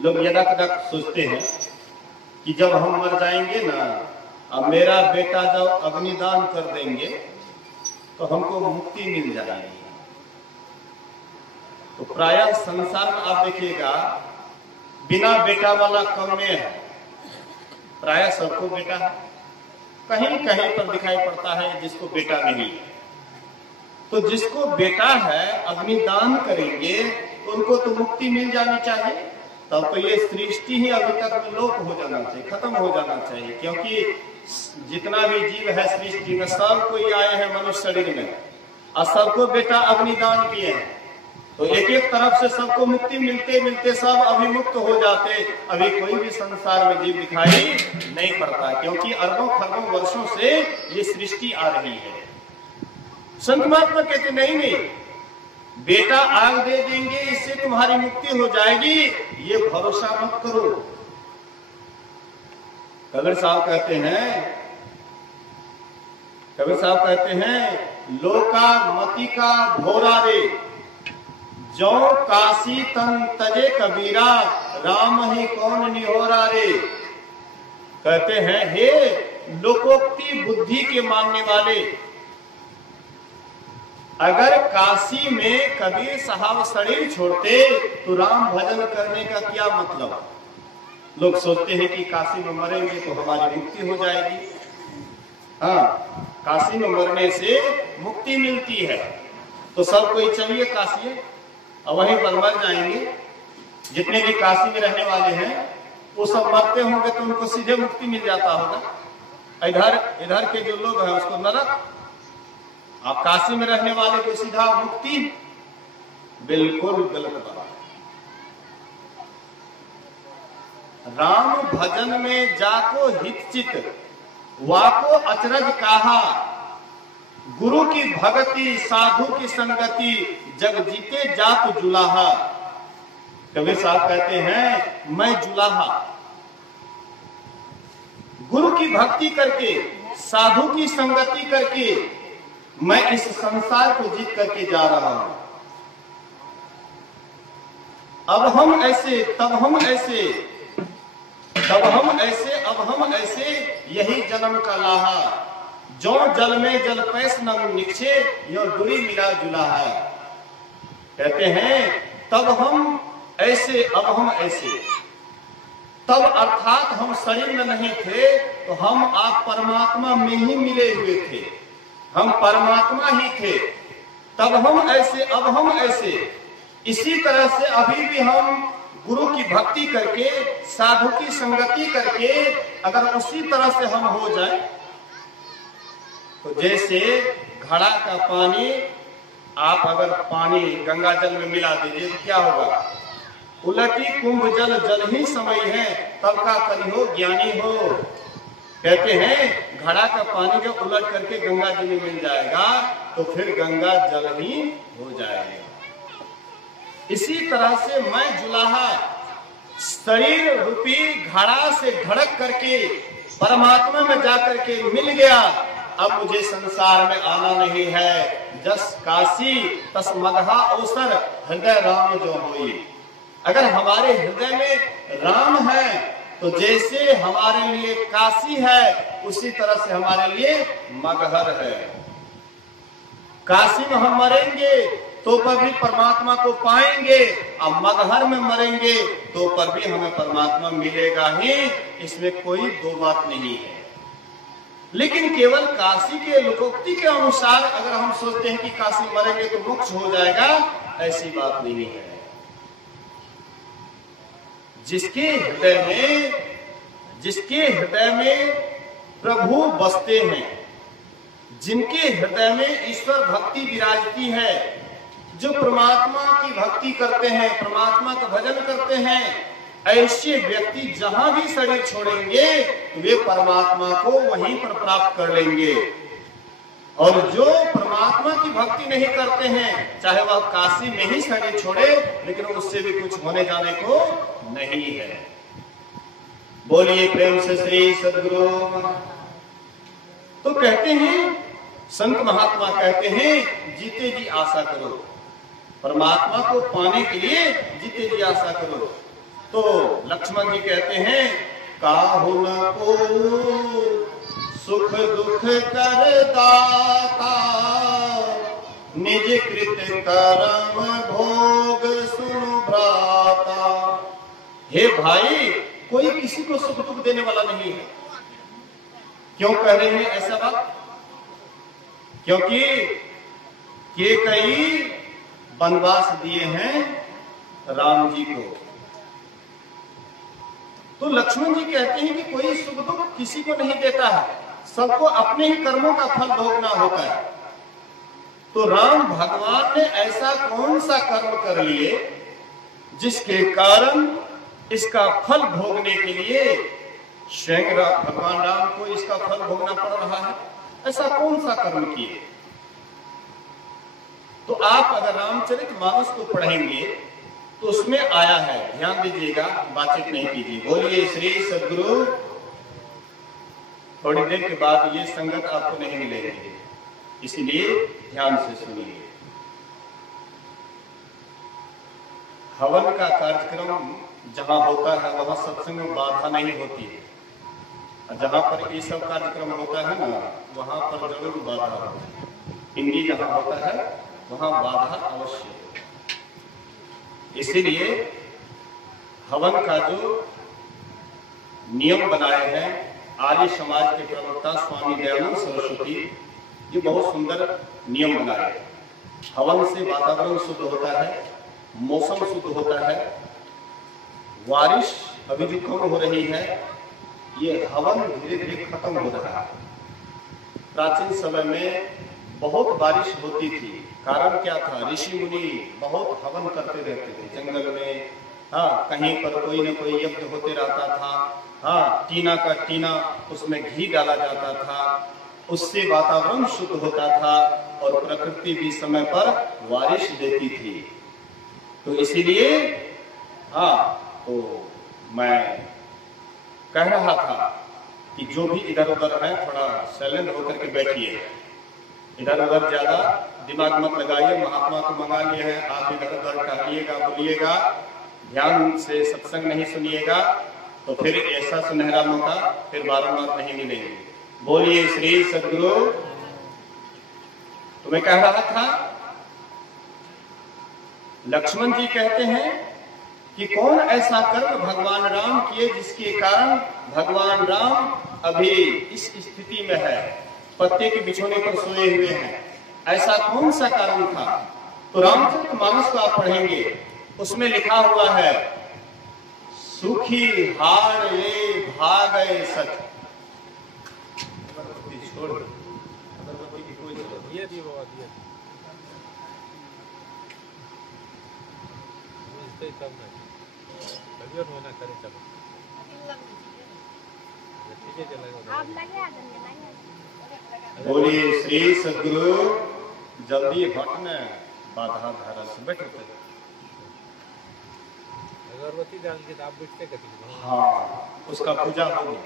लोग यदा सोचते हैं कि जब हम मर जाएंगे ना, अब मेरा बेटा जब अग्निदान कर देंगे तो हमको मुक्ति मिल जाएगी। तो प्रायः संसार में आप देखिएगा बिना बेटा वाला कम में है, प्रायः सबको बेटा है, कहीं कहीं पर दिखाई पड़ता है जिसको बेटा नहीं है। तो जिसको बेटा है अग्निदान करेंगे उनको तो मुक्ति मिल जानी चाहिए। तब तो ये सृष्टि ही अभी तक लोप हो जाना चाहिए, खत्म हो जाना चाहिए, क्योंकि जितना भी जीव है सृष्टि में सब कोई आए हैं मनुष्य शरीर में और सबको बेटा अग्निदान किए हैं। तो एक एक तरफ से सबको मुक्ति मिलते मिलते सब अभिमुक्त हो जाते, अभी कोई भी संसार में जीव दिखाई नहीं पड़ता, क्योंकि अरबों खरबों वर्षों से ये सृष्टि आ रही है। संत महात्मा कहते नहीं, बेटा आग दे देंगे इससे तुम्हारी मुक्ति हो जाएगी, ये भरोसा मत करो। कबीर साहब कहते हैं लोका मति का भोरा रे, जो काशी तन तजे कबीरा, राम ही कौन निहोरा रे। कहते हैं हे लोकोक्ति बुद्धि के मानने वाले, अगर काशी में कबीर साहब शरीर छोड़ते तो राम भजन करने का क्या मतलब। लोग सोचते हैं कि काशी में मरेंगे तो हमारी मुक्ति हो जाएगी। हाँ, काशी में मरने से मुक्ति मिलती है, तो सब कोई चलिए काशी और वहीं पर मर जाएंगे। जितने भी काशी में रहने वाले हैं वो सब मरते होंगे तो उनको सीधे मुक्ति मिल जाता होगा। इधर के जो लोग हैं उसको नरक, आप काशी में रहने वाले को सीधा मुक्ति, बिल्कुल गलत बात। राम भजन में जाको हित चित, वाको अचरज कहा, गुरु की भगति साधु की संगति, जग जीते जात जुलाहा। कबीर साहब कहते हैं मैं जुलाहा, गुरु की भक्ति करके साधु की संगति करके मैं इस संसार को जीत करके जा रहा हूं। अब हम ऐसे तब हम ऐसे, तब हम ऐसे अब हम ऐसे, यही जन्म का लाहा, जो जल में जल पैस न निक्षे, यो दुरी मिला जुला है। कहते हैं तब हम ऐसे अब हम ऐसे, तब अर्थात हम शरीर में नहीं थे तो हम आप परमात्मा में ही मिले हुए थे, हम परमात्मा ही थे। तब हम ऐसे अब हम ऐसे, इसी तरह से अभी भी हम गुरु की भक्ति करके साधु की संगति करके अगर उसी तरह से हम हो जाए तो जैसे घड़ा का पानी आप अगर पानी गंगा जल में मिला दीजिए तो क्या होगा, उलटी कुंभ जल जल ही समय है, तब का कलिहो ज्ञानी हो। कहते हैं घड़ा का पानी जब उलट करके गंगा जल में मिल जाएगा तो फिर गंगा जल ही हो जाएगा। इसी तरह से मैं जुलाहा शरीर रूपी घड़ा से धड़क करके परमात्मा में जाकर के मिल गया अब मुझे संसार में आना नहीं है। जस काशी तस मगहा अवसर हृदय राम जो होई। अगर हमारे हृदय में राम है तो जैसे हमारे लिए काशी है उसी तरह से हमारे लिए मगहर है। काशी में हम मरेंगे तो पर भी परमात्मा को पाएंगे, अब मगहर में मरेंगे तो पर भी हमें परमात्मा मिलेगा ही, इसमें कोई दो बात नहीं है। लेकिन केवल काशी के लोकोक्ति के अनुसार अगर हम सोचते हैं कि काशी मरेंगे तो मोक्ष हो जाएगा, ऐसी बात नहीं है। जिसके हृदय में प्रभु बसते हैं, जिनके हृदय में ईश्वर भक्ति विराजती है, जो परमात्मा की भक्ति करते हैं, परमात्मा का भजन करते हैं, ऐसे व्यक्ति जहां भी शरीर छोड़ेंगे वे परमात्मा को वहीं पर प्राप्त कर लेंगे। और जो परमात्मा की भक्ति नहीं करते हैं, चाहे वह काशी में ही शरीर छोड़े, लेकिन उससे भी कुछ होने जाने को नहीं है। बोलिए प्रेम से श्री सद्गुरु। तो कहते हैं, संत महात्मा कहते हैं, जीते जी आशा करो, परमात्मा को पाने के लिए जीते जी आशा करो। तो लक्ष्मण जी कहते हैं, काहु न को सुख दुख कर दाता, निज कृत कर्म भोग सुनु भ्राता। हे भाई, कोई किसी को सुख दुख देने वाला नहीं है। क्यों कह रहे हैं ऐसा बात? क्योंकि ये कई वनवास दिए हैं राम जी को। तो लक्ष्मण जी कहते हैं कि कोई सुख दुख किसी को नहीं देता है, सबको अपने ही कर्मों का फल भोगना होता है। तो राम भगवान ने ऐसा कौन सा कर्म कर लिए जिसके कारण इसका फल भोगने के लिए स्वयं भगवान राम को इसका फल भोगना पड़ रहा है? ऐसा कौन सा कर्म किए? तो आप अगर रामचरितमानस को पढ़ेंगे तो उसमें आया है, ध्यान दीजिएगा, बातचीत नहीं कीजिए। बोलिए श्री सद्गुरु। थोड़ी देर के बाद ये संगत आपको नहीं मिलेगी, इसलिए ध्यान से सुनिए। हवन का कार्यक्रम जहां होता है वहां सत्संग में बाधा नहीं होती है, और जहां पर ये सब कार्यक्रम होता है ना, वहां पर जरूर बाधा होती है। हिंदी जहां होता है वहां बाधा अवश्य। इसीलिए हवन का जो नियम बनाए हैं आर्य समाज के प्रवक्ता स्वामी दयानंद सरस्वती, ये बहुत सुंदर नियम बनाए। हवन से वातावरण शुद्ध होता है, मौसम शुद्ध होता है, बारिश अभी भी कम हो रही है, ये हवन धीरे धीरे खत्म हो रहा है। प्राचीन समय में बहुत बारिश होती थी, कारण क्या था? ऋषि मुनि बहुत हवन करते रहते थे जंगल में। हाँ, कहीं पर कोई न कोई यज्ञ होते रहता था। हाँ, टीना का टीना, उसमें घी डाला जाता था, उससे वातावरण शुद्ध होता था और प्रकृति भी समय पर बारिश देती थी। तो इसीलिए हाँ, तो मैं कह रहा था कि जो भी इधर उधर है थोड़ा साइलेंट होकर के बैठिए, इधर उधर ज्यादा दिमाग मत लगाइए। महात्मा को मंगा लिए हैं, आप इधर उधर टहलिएगा, बोलिएगा, ध्यान से सत्संग नहीं सुनिएगा तो फिर ऐसा सुनहरा मौका फिर बारंबार नहीं मिलेंगे। बोलिए श्री सद्गुरु। तो मैं कह रहा था, लक्ष्मण जी कहते हैं कि कौन ऐसा कर्म भगवान राम किए जिसके कारण भगवान राम अभी इस स्थिति में है, पत्ते के बिछोने पर सोए हुए हैं। ऐसा कौन सा कारण था? तो रामचरितमानस को आप पढ़ेंगे, उसमें लिखा हुआ है, सुखी हार ले भागय सच। छोड़, अगरबत्ती की कोई जरूरत नहीं। बोलिए श्री सद्गुरु। जल्दी हट न, बाधा धारा से बैठो। अगरबत्ती डाल के आप बैठते कभी? हाँ, उसका पूजा होगी।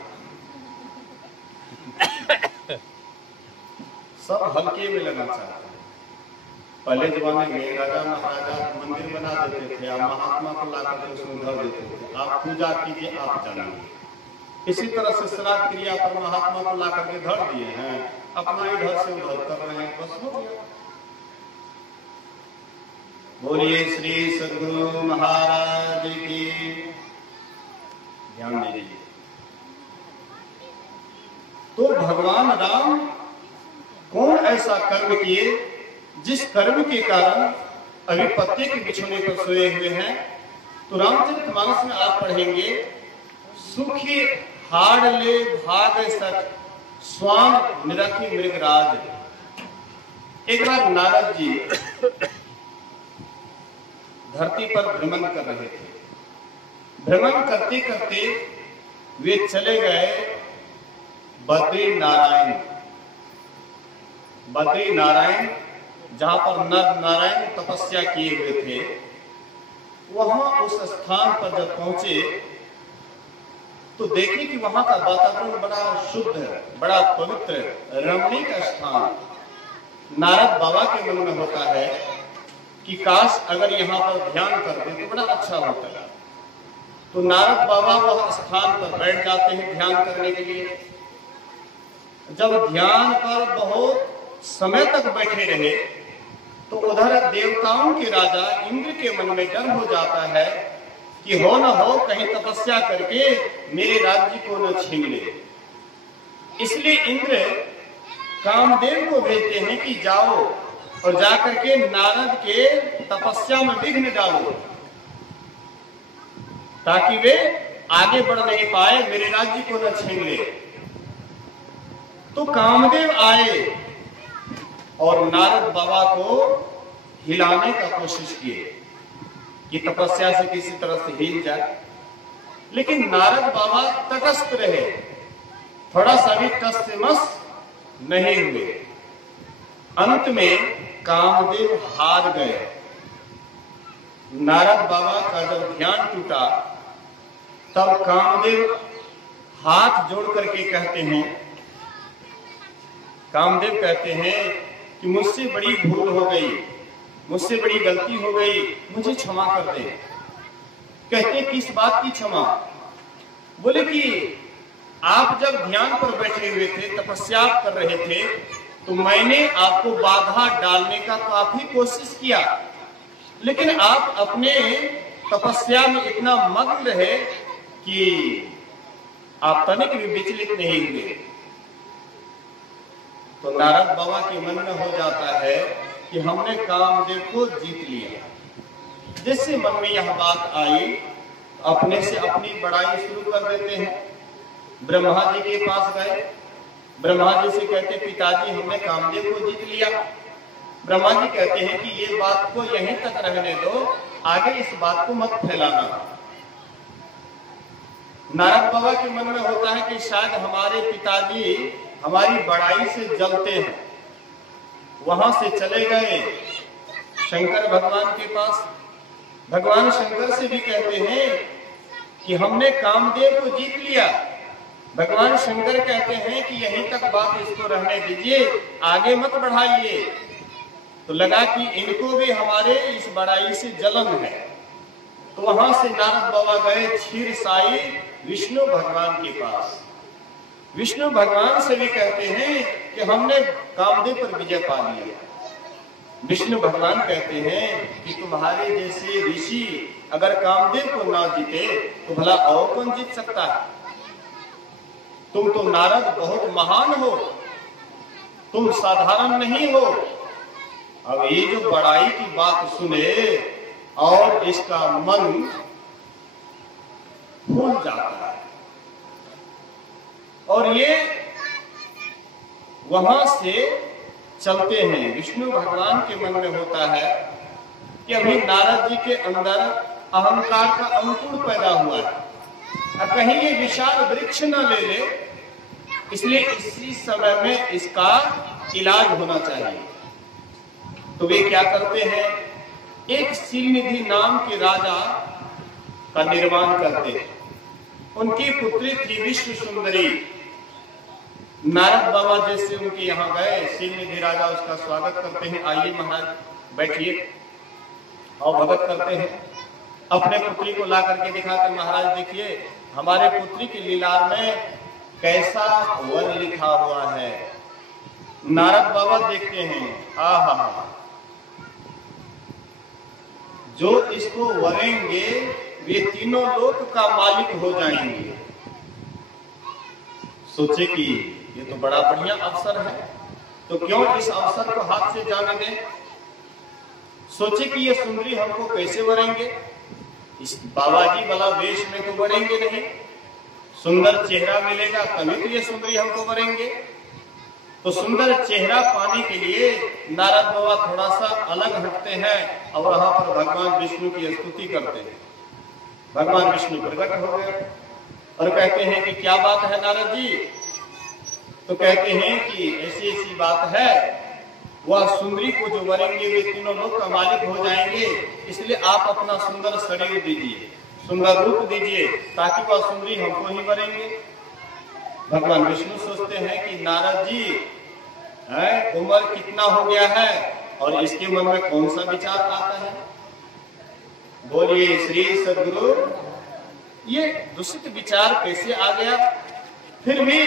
सब हल्के में लेना चाहते हैं। पहले जमाने में राजा महाराजा मंदिर बना देते थे, आप महात्मा को ला करके उसमें धर देते थे, आप पूजा कीजिए, आप जानिए। इसी तरह से श्राद्ध क्रिया पर महात्मा को ला करके धर दिए हैं, अपना इधर से उधर कर रहे हैं, बस हो गया। बोलिए श्री सद्गुरु महाराज की। ध्यान दीजिए। तो भगवान राम कौन ऐसा कर्म किए जिस कर्म के कारण अभी पत्ते के बिछोने पर सोए हुए हैं? तो रामचरितमानस में आप पढ़ेंगे, सुखी हाड़ ले भाग सक स्वाम निरखी मृगराज। एक बार नारद जी धरती पर भ्रमण कर रहे थे। भ्रमण करते करते वे चले गए बद्री नारायण। बद्री नारायण जहां पर नर नारायण तपस्या किए हुए थे, वहां उस स्थान पर जब पहुंचे तो देखे कि वहां का वातावरण बड़ा शुद्ध है, बड़ा पवित्र, रमणीक स्थान। नारद बाबा के मन में होता है कि काश अगर यहाँ पर ध्यान करते तो बड़ा अच्छा होता। तो नारद बाबा वह स्थान पर बैठ जाते हैं ध्यान करने के लिए। जब ध्यान पर बहुत समय तक बैठे रहे तो उधर देवताओं के राजा इंद्र के मन में डर हो जाता है कि हो न हो कहीं तपस्या करके मेरे राज्य को न छीन ले। इसलिए इंद्र कामदेव को भेजते हैं कि जाओ और जाकर के नारद के तपस्या में विघ्न डालो, ताकि वे आगे बढ़ नहीं पाए, मेरे राज्य को न छीन ले। तो कामदेव आए और नारद बाबा को हिलाने का कोशिश किए कि तपस्या से किसी तरह से हिल जाए, लेकिन नारद बाबा तटस्थ रहे, थोड़ा सा भी टस से मस नहीं हुए। अंत में कामदेव हार गए। नारद बाबा का जब ध्यान टूटा तब कामदेव हाथ जोड़ करके कहते हैं, कामदेव कहते हैं कि मुझसे बड़ी भूल हो गई, मुझसे बड़ी गलती हो गई, मुझे क्षमा कर दे। कहते किस बात की क्षमा? बोले कि आप जब ध्यान पर बैठे हुए थे, तपस्या कर रहे थे, तो मैंने आपको बाधा डालने का काफी कोशिश किया, लेकिन आप अपने तपस्या में इतना मग्न रहे कि आप तनिक भी विचलित नहीं हुए। तो नारद बाबा के मन में हो जाता है कि हमने कामदेव को जीत लिया। जिससे मन में यह बात आई, अपने से अपनी बड़ाई शुरू कर देते हैं। ब्रह्मा जी के पास गए, ब्रह्मा जी से कहते पिताजी हमने कामदेव को जीत लिया। ब्रह्मा जी कहते हैं कि ये बात को यहीं तक रहने दो, आगे इस बात को मत फैलाना। नारद बाबा के मन में होता है कि शायद हमारे पिताजी हमारी बड़ाई से जलते हैं। वहां से चले गए शंकर भगवान के पास। भगवान शंकर से भी कहते हैं कि हमने कामदेव को जीत लिया। भगवान शंकर कहते हैं कि यहीं तक बात इसको रहने दीजिए, आगे मत बढ़ाइए। तो लगा कि इनको भी हमारे इस बड़ाई से जलन है। तो वहां से नारद बाबा गए क्षीर साई विष्णु भगवान के पास। विष्णु भगवान से भी कहते हैं कि हमने कामदेव पर विजय पा लिया। विष्णु भगवान कहते हैं कि तुम्हारे जैसे ऋषि अगर कामदेव को ना जीते तो भला और कौन जीत सकता है? तुम तो नारद बहुत महान हो, तुम साधारण नहीं हो। अब ये जो बड़ाई की बात सुने और इसका मन फूल जाता है, और ये वहां से चलते हैं। विष्णु भगवान के मन में होता है कि अभी नारद जी के अंदर अहंकार का अंकुर पैदा हुआ है, अब कहीं ये विशाल वृक्ष न ले ले, इसलिए इसी समय में इसका इलाज होना चाहिए। तो वे क्या करते हैं, एक शिलनिधि नाम के राजा का निर्माण करते हैं। उनकी पुत्री थी विश्व सुंदरी। नारद बाबा जैसे उनके यहाँ गए, श्रीनिधि राजा उसका स्वागत करते हैं, आइए महाराज बैठिए, और भगत करते हैं। अपने पुत्री को ला करके दिखाते, महाराज देखिए हमारे पुत्री के लीलार में कैसा वर लिखा हुआ है। नारद बाबा देखते हैं, आहा, जो इसको वरेंगे वे तीनों लोक का मालिक हो जाएंगे। सोचे कि ये तो बड़ा बढ़िया अवसर है, तो क्यों इस अवसर को हाथ से जाने दें। सोचे कि ये सुंदरी हमको कैसे वरेंगे, इस बाबाजी वाला वेश में तो वरेंगे नहीं, सुंदर चेहरा मिलेगा तभी तो ये सुंदरी हमको वरेंगे। तो सुंदर चेहरा पाने के लिए नारद बाबा थोड़ा सा अलग हटते हैं और वहां पर भगवान विष्णु की स्तुति करते हैं। भगवान विष्णु प्रकट हो गए और कहते हैं कि क्या बात है नारद जी। तो कहते हैं कि ऐसी ऐसी बात है, वह सुंदरी को जो वरेंगे वे तीनों लोग का मालिक हो जाएंगे, इसलिए आप अपना सुंदर शरीर दीजिए, सुंदर रूप दीजिए, ताकि वह सुंदरी हमको ही वरेंगे। भगवान विष्णु सोचते हैं कि नारद जी उम्र कितना हो गया है और इसके मन में कौन सा विचार आता है। बोलिए श्री सद्गुरु, ये दूषित विचार कैसे आ गया। फिर भी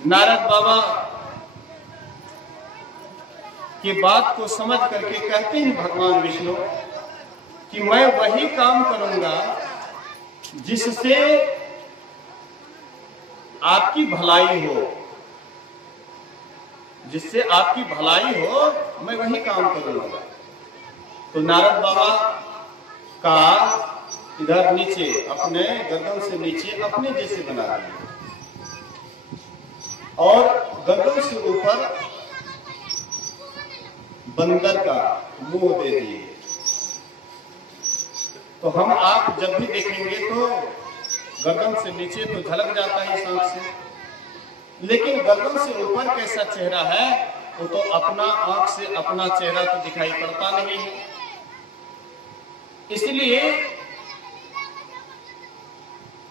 नारद बाबा की बात को समझ करके कहते हैं भगवान विष्णु कि मैं वही काम करूंगा जिससे आपकी भलाई हो, जिससे आपकी भलाई हो, मैं वही काम करूंगा। तो नारद बाबा का इधर नीचे अपने गर्दन से नीचे अपने जैसे बना दिए और गर्दन से ऊपर बंदर का मुंह दे दिए। तो हम आप जब भी देखेंगे तो गर्दन से नीचे तो झलक जाता है इस आंख से, लेकिन गर्दन से ऊपर कैसा चेहरा है वो तो अपना आंख से अपना चेहरा तो दिखाई पड़ता नहीं है। इसलिए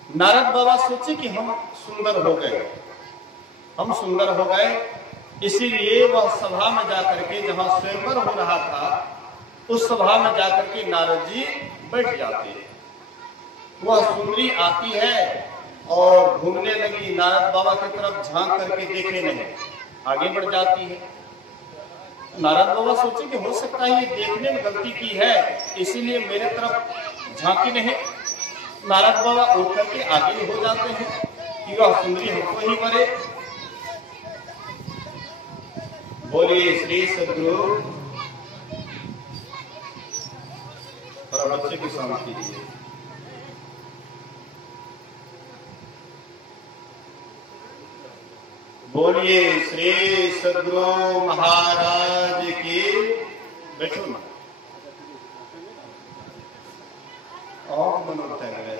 नारद बाबा सोचे कि हम सुंदर हो गए, हम सुंदर हो गए, इसीलिए वह सभा में जाकर के जहां स्वयंवर हो रहा था उस सभा में जाकर के नारद जी बैठ जाते हैं। वह सुंदरी आती है और घूमने लगी, नारद बाबा की तरफ झांक करके देखे नहीं, आगे बढ़ जाती है। नारद बाबा सोचे कि हो सकता है ये देखने में गलती की है, इसीलिए मेरे तरफ झांकी नहीं। नारद बाबा उठ करके आगे हो जाते हैं कि वह सुंदरी हमको ही मरे। बोलिए श्री सद्गुरु। थोड़ा बच्चे को शांत कीजिए। बोलिए श्री सद्गुरु महाराज की। बैठो ना, और मन उठा गया।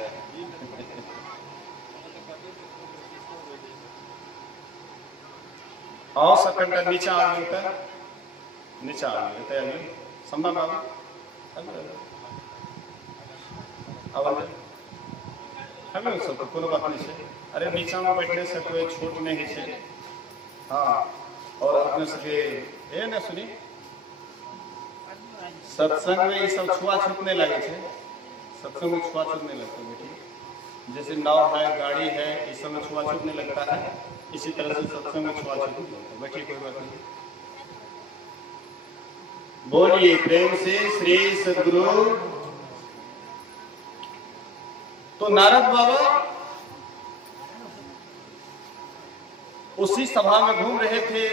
और सेकंड नीचे आ गया, नीचे आ गया संभव बाबू हमें सब कोनो बात नहीं है। अरे नीचा में बैठने से कोई छूट नहीं है। हाँ, और अपने सके ये ना सुनी सत्संग में ये सब छुआछूत नहीं लगे थे, सत्संग में छुआछूत नहीं लगता बेटी। जैसे नाव है, गाड़ी है, इस सब में छुआछूत नहीं लगता है, इसी तरह से सत्संग में छुआछूत नहीं लगता। बैठिए, कोई बात नहीं। बोलिए प्रेम से श्री सद्गुरु। तो नारद बाबा उसी सभा में घूम रहे थे,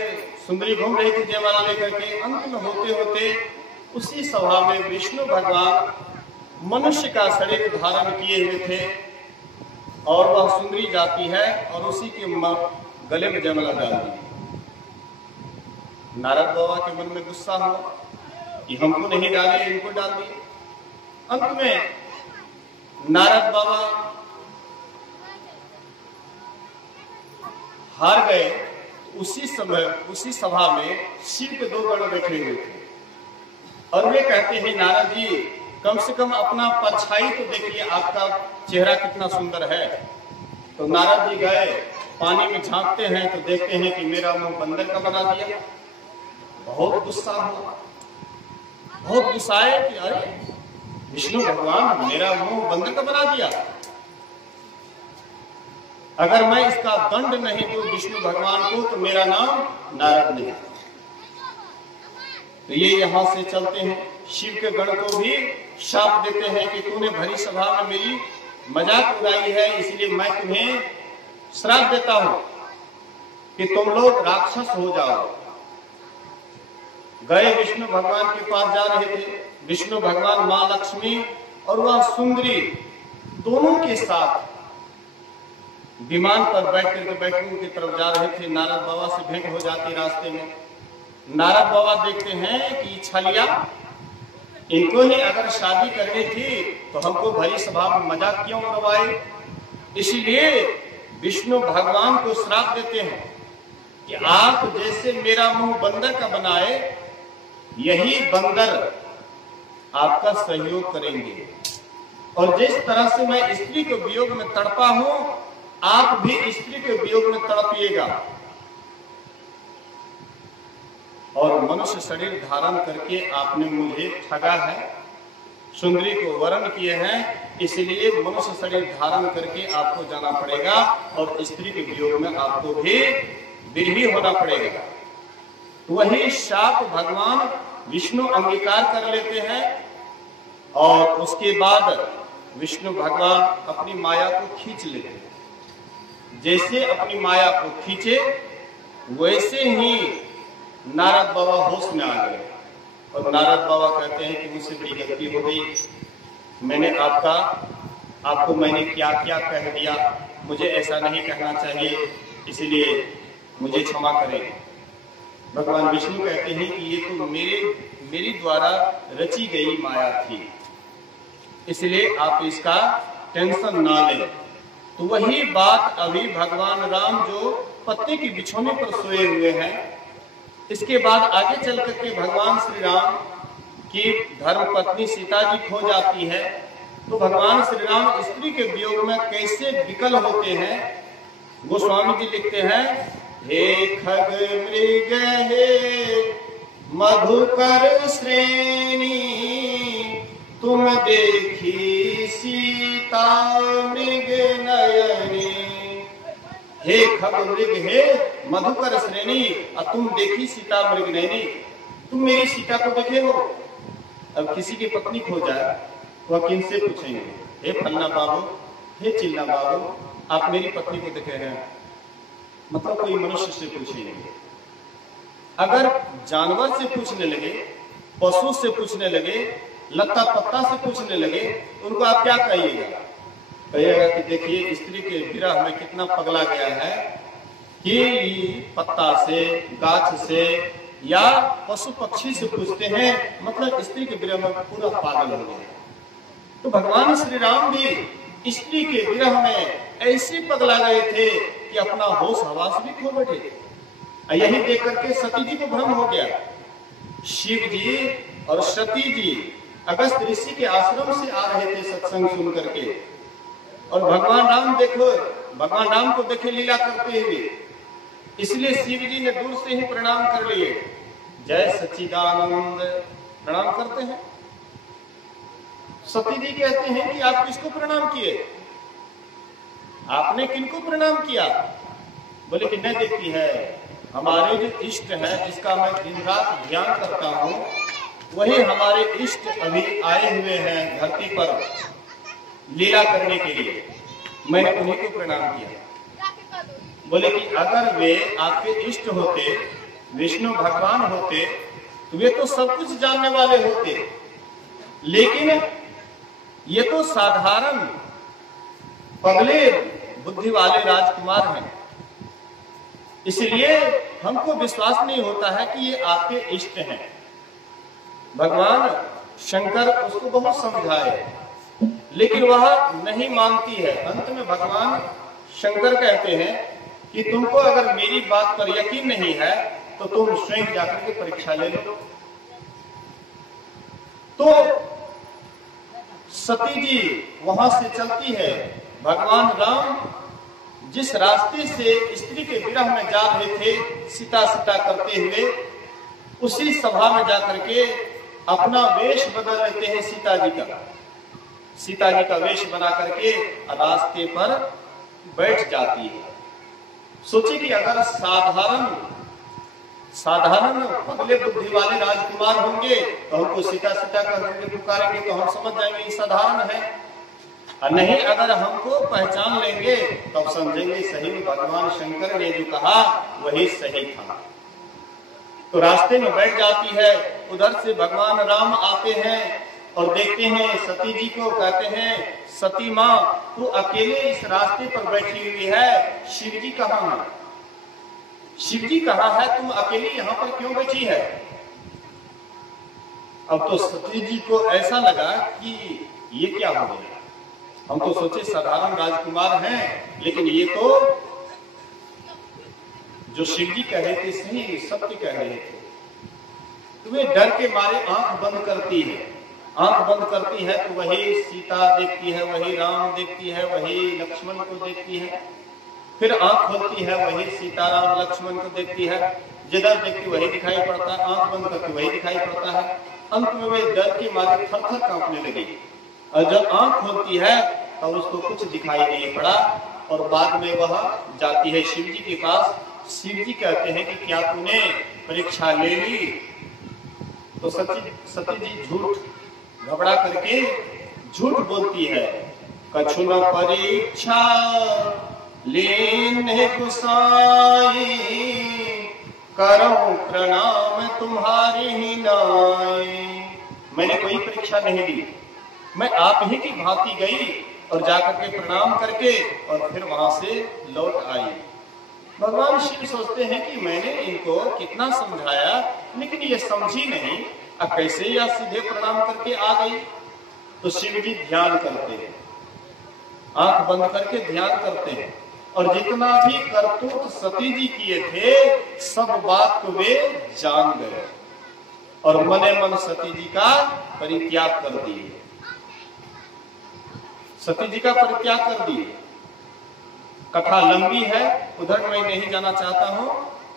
सुंदरी घूम रही थी जयमाला लेकर के। अंत में होते होते उसी सभा में विष्णु भगवान मनुष्य का शरीर धारण किए हुए थे और वह सुंदरी जाती है और उसी के गले में जयमाला डाल दी। नारद बाबा के मन में गुस्सा हुआ कि हमको नहीं डाले, इनको डाल दिए। अंत में नारद बाबा हार गए। उसी समय उसी सभा में शिव के दो गण बैठे हुए थे और वे कहते हैं नारद जी कम से कम अपना परछाई तो देखिए, आपका चेहरा कितना सुंदर है। तो नारद जी गए पानी में झांकते हैं तो देखते हैं कि मेरा मुंह बंदर का बना दिया। बहुत गुस्सा हुआ, बहुत गुस्साए कि अरे विष्णु भगवान मेरा मुंह बंदर का बना दिया। अगर मैं इसका दंड नहीं दूं विष्णु भगवान को तो मेरा नाम नारद नहीं। तो ये यहां से चलते हैं, शिव के गण को भी शाप देते हैं कि तूने भरी सभा में मेरी मजाक उड़ाई है, इसलिए मैं तुम्हें श्राप देता हूं कि तुम लोग राक्षस हो जाओ। गए विष्णु भगवान के पास जा रहे थे, विष्णु भगवान मां लक्ष्मी और वह सुंदरी दोनों के साथ विमान पर बैठ करके बैठने की तरफ जा रहे थे। नारद बाबा से भेंट हो जाती रास्ते में। नारद बाबा देखते हैं कि छलिया इनको ही अगर शादी करनी थी तो हमको भरी सभा में मजाक क्यों उड़वाए। इसलिए विष्णु भगवान को श्राप देते हैं कि आप जैसे मेरा मुंह बंदर का बनाए, यही बंदर आपका सहयोग करेंगे, और जिस तरह से मैं स्त्री के वियोग में तड़पा हूं आप भी स्त्री के वियोग में तड़पिएगा। और मनुष्य शरीर धारण करके आपने मुझे ठगा है, सुंदरी को वरण किए हैं, इसलिए मनुष्य शरीर धारण करके आपको जाना पड़ेगा और स्त्री के वियोग में आपको भी विरही होना पड़ेगा। वही शाप भगवान विष्णु अंगीकार कर लेते हैं और उसके बाद विष्णु भगवान अपनी माया को खींच लेते हैं। जैसे अपनी माया को खींचे वैसे ही नारद बाबा होश में आ गए और नारद बाबा कहते हैं कि मुझसे बड़ी गलती हो गई, मैंने आपको मैंने क्या क्या कह दिया, मुझे ऐसा नहीं कहना चाहिए, इसलिए मुझे क्षमा करें। भगवान विष्णु कहते हैं कि ये तो मेरी द्वारा रची गई माया थी, इसलिए आप इसका टेंशन ना लें। तो वही बात अभी भगवान राम जो पत्ते की बिछौने पर सोए हुए हैं, इसके बाद आगे चल करके भगवान श्री राम की धर्म पत्नी सीता जी खो जाती है। तो भगवान श्री राम स्त्री के वियोग में कैसे विकल होते हैं, गोस्वामी जी लिखते हैं, हे खग मृग हे मधुकर श्रेणी, तुम देखी सीता मृग नयनी। हे खग मृग हे मधुकर श्रेणी, और तुम देखी सीता मृग नयनी, तुम मेरी सीता को देखे हो। अब किसी की पत्नी खो जाए तो वह किनसे पूछेंगे, हे फलना बाबू, हे चिल्ला बाबू, आप मेरी पत्नी को देखे हैं? मतलब कोई मनुष्य से पूछेंगे। अगर जानवर से पूछने लगे, पशु से पूछने लगे, लता पत्ता से पूछने लगे, उनको आप क्या कहिएगा? कहिएगा कि देखिए स्त्री के विरह में कितना पगला गया है कि पत्ता से, गाछ से या पशु पक्षी से पूछते हैं, मतलब स्त्री के विरह में पूरा पागल हो गया। तो भगवान श्री राम भी स्त्री के विरह में ऐसे पगला गए थे कि अपना होश हवास भी खो बैठे। यही देख करके सती जी को भ्रम हो गया। शिव जी और सती जी अगस्त ऋषि के आश्रम से आ रहे थे सत्संग सुन करके, और भगवान राम को देखे लीला करते हुए, इसलिए शिव जी ने दूर से ही प्रणाम कर लिए, जय सच्चिदानंद प्रणाम करते हैं। सती जी कहते हैं कि आप किसको प्रणाम किए? आपने किनको प्रणाम किया? बोले कि नहीं देखती है, हमारे जो इष्ट है जिसका मैं दिन रात ध्यान करता हूँ, वही हमारे इष्ट अभी आए हुए हैं धरती पर लीला करने के लिए, मैंने उन्हीं को प्रणाम किया। बोले कि अगर वे आपके इष्ट होते, विष्णु भगवान होते, तो वे तो सब कुछ जानने वाले होते, लेकिन ये तो साधारण पगले बुद्धि वाले राजकुमार हैं, इसलिए हमको विश्वास नहीं होता है कि ये आपके इष्ट हैं। भगवान शंकर उसको बहुत समझाए, लेकिन वह नहीं मानती है। अंत में भगवान शंकर कहते हैं कि तुमको अगर मेरी बात पर यकीन नहीं है तो तुम स्वयं जाकर के परीक्षा ले लो। तो सती जी वहां से चलती है, भगवान राम जिस रास्ते से स्त्री के विरह में जा रहे थे सीता सीता करते हुए, उसी सभा में जाकर के अपना वेश बदल लेते हैं सीता जी का वेश बना करके रास्ते पर बैठ जाती है। सोचे कि अगर साधारण पगले बुद्धि वाले राजकुमार होंगे तो हमको सीता सीता करके पुकारेंगे तो हम समझ जाएंगे ये साधारण है, और नहीं अगर हमको पहचान लेंगे तो अब समझेंगे सही में भगवान शंकर ने जो कहा वही सही था। तो रास्ते में बैठ जाती है। उधर से भगवान राम आते हैं और देखते हैं सती जी को, कहते हैं सती माँ तू अकेले इस रास्ते पर बैठी हुई है, शिव जी कहाँ है? शिव जी कहाँ है? तुम अकेली यहाँ पर क्यों बैठी है? अब तो सती जी को ऐसा लगा कि ये क्या हो गया, हम तो सोचे साधारण राजकुमार हैं, लेकिन ये तो जो शिव जी कह रहे थे सही सत्य कह रहे थे। तुम्हें डर के मारे आंख बंद करती है, आंख बंद करती है तो वही सीता देखती है, वही राम देखती है, वही लक्ष्मण को देखती है, फिर आंख खोलती है वही सीताराम लक्ष्मण को देखती है, जिधर देखती वही दिखाई पड़ता है, आंख बंद करती वही दिखाई पड़ता है। अंत में वे डर के मारे थर-थर कांपने लगी, और जब आंख खोलती है तो उसको कुछ दिखाई नहीं पड़ा, और बाद में वह जाती है शिव जी के पास। शिव जी कहते हैं कि क्या तूने परीक्षा ले ली? तो सती जी झूठ घबरा करके झूठ बोलती है, कछु न परीक्षा लेने गुसाई, करूं प्रणाम तुम्हारी ही नाई। मैंने कोई परीक्षा नहीं दी, मैं आप ही की भांति गई और जाकर के प्रणाम करके और फिर वहां से लौट आई। भगवान शिव सोचते हैं कि मैंने इनको कितना समझाया लेकिन ये समझी नहीं, अब कैसे या सीधे प्रणाम करके आ गई। तो शिव जी ध्यान करते हैं, आंख बंद करके ध्यान करते हैं, और जितना भी करतूत सती जी किए थे सब बात को वे जान गए और मने मन सती जी का परित्याग कर दिए, सती जी का परित्याग कर दिए। कथा लंबी है, उधर मैं नहीं जाना चाहता हूं।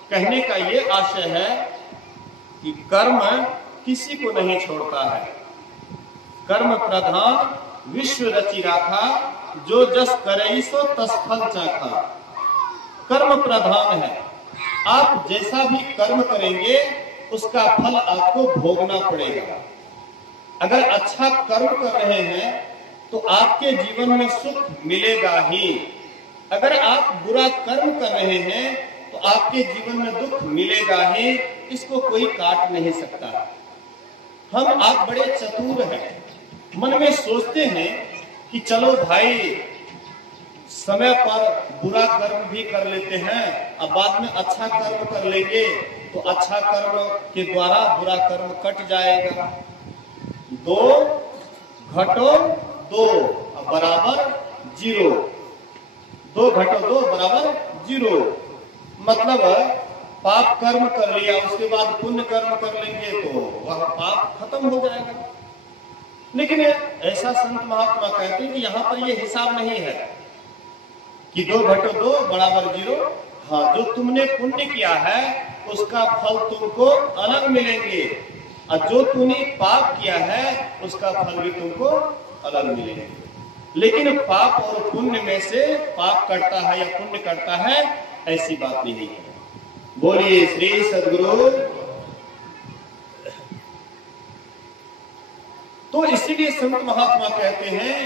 कहने का ये आशय है कि कर्म किसी को नहीं छोड़ता है, कर्म प्रधान विश्व रचि राखा, जो जस करे सो तस फल चाखा। कर्म प्रधान है, आप जैसा भी कर्म करेंगे उसका फल आपको भोगना पड़ेगा। अगर अच्छा कर्म कर रहे हैं तो आपके जीवन में सुख मिलेगा ही, अगर आप बुरा कर्म कर रहे हैं तो आपके जीवन में दुख मिलेगा ही, इसको कोई काट नहीं सकता। हम आप बड़े चतुर हैं, मन में सोचते हैं कि चलो भाई समय पर बुरा कर्म भी कर लेते हैं, अब बाद में अच्छा कर्म कर लेंगे तो अच्छा कर्म के द्वारा बुरा कर्म कट जाएगा। 2 घटो 2 बराबर 0, 2 घटो 2 बराबर 0, मतलब पाप कर्म कर लिया उसके बाद पुण्य कर्म कर लेंगे तो वह पाप खत्म हो जाएगा। लेकिन ऐसा संत महात्मा कहते हैं कि यहाँ पर ये हिसाब नहीं है कि 2 घटो 2 बराबर 0। हाँ, जो तुमने पुण्य किया है उसका फल तुमको अलग मिलेंगे, और जो तूने पाप किया है उसका फल भी तुमको अलग मिलेंगे। लेकिन पाप और पुण्य में से पाप करता है या पुण्य करता है, ऐसी बात नहीं है। बोलिए श्री सद्गुरु। तो इसीलिए संत महात्मा कहते हैं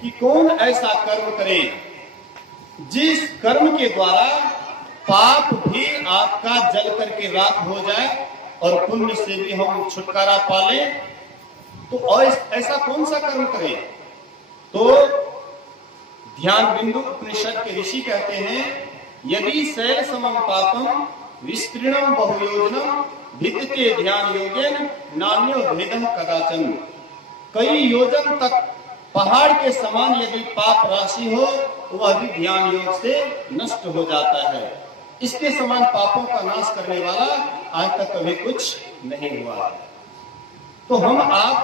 कि कौन ऐसा कर्म करे जिस कर्म के द्वारा पाप भी आपका जल करके राख हो जाए और पुण्य से भी हम छुटकारा पाले। तो ऐसा कौन सा कर्म करें? तो ध्यान बिंदु उपनिषद के ऋषि कहते हैं, यदि शैल समम पापम विस्तृणम बहुयोजनम भिद्यते ध्यान योगेन नान्यो भेदम कदाचन। कई योजन तक पहाड़ के समान यदि पाप राशि हो तो वह भी ध्यान योग से नष्ट हो जाता है। इसके समान पापों का नाश करने वाला आज तक कभी कुछ नहीं हुआ है। तो हम आप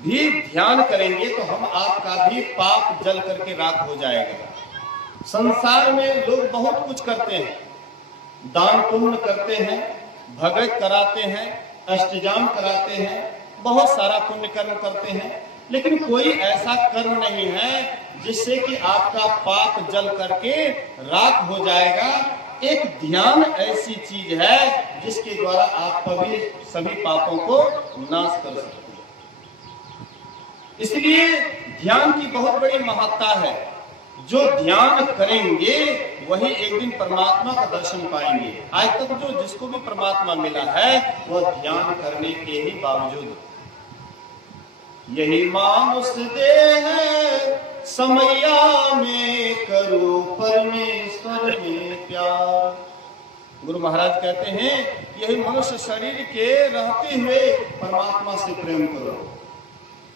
भी ध्यान करेंगे तो हम आपका भी पाप जल करके राख हो जाएगा। संसार में लोग बहुत कुछ करते हैं, दान पुण्य करते हैं, भगत कराते हैं, अष्टजाम कराते हैं, बहुत सारा पुण्य कर्म करते हैं, लेकिन कोई ऐसा कर्म नहीं है जिससे कि आपका पाप जल करके राख हो जाएगा। एक ध्यान ऐसी चीज है जिसके द्वारा आप सभी पापों को नाश कर सकते हैं। इसलिए ध्यान की बहुत बड़ी महत्ता है। जो ध्यान करेंगे वही एक दिन परमात्मा का दर्शन पाएंगे। आज तक जो जिसको भी परमात्मा मिला है वह ध्यान करने के ही बावजूद। यही मानुष देह समैया में करो परमेश्वर में प्यार। गुरु महाराज कहते हैं यही मनुष्य शरीर के रहते हुए परमात्मा से प्रेम करो।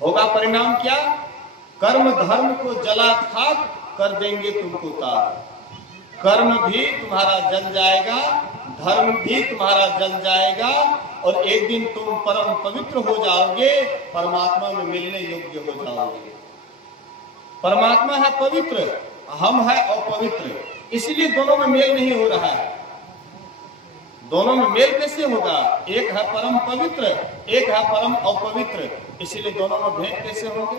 होगा परिणाम क्या? कर्म धर्म को जला खाक कर देंगे तुमको तार। कर्म भी तुम्हारा जल जाएगा, धर्म भी तुम्हारा जल जाएगा, और एक दिन तुम परम पवित्र हो जाओगे, परमात्मा में मिलने योग्य हो जाओगे। परमात्मा है पवित्र, हम है अपवित्र, इसलिए दोनों में मेल नहीं हो रहा है। दोनों में मेल कैसे होगा? एक है परम पवित्र, एक है परम अपवित्र, इसीलिए दोनों में भेंट कैसे होंगे?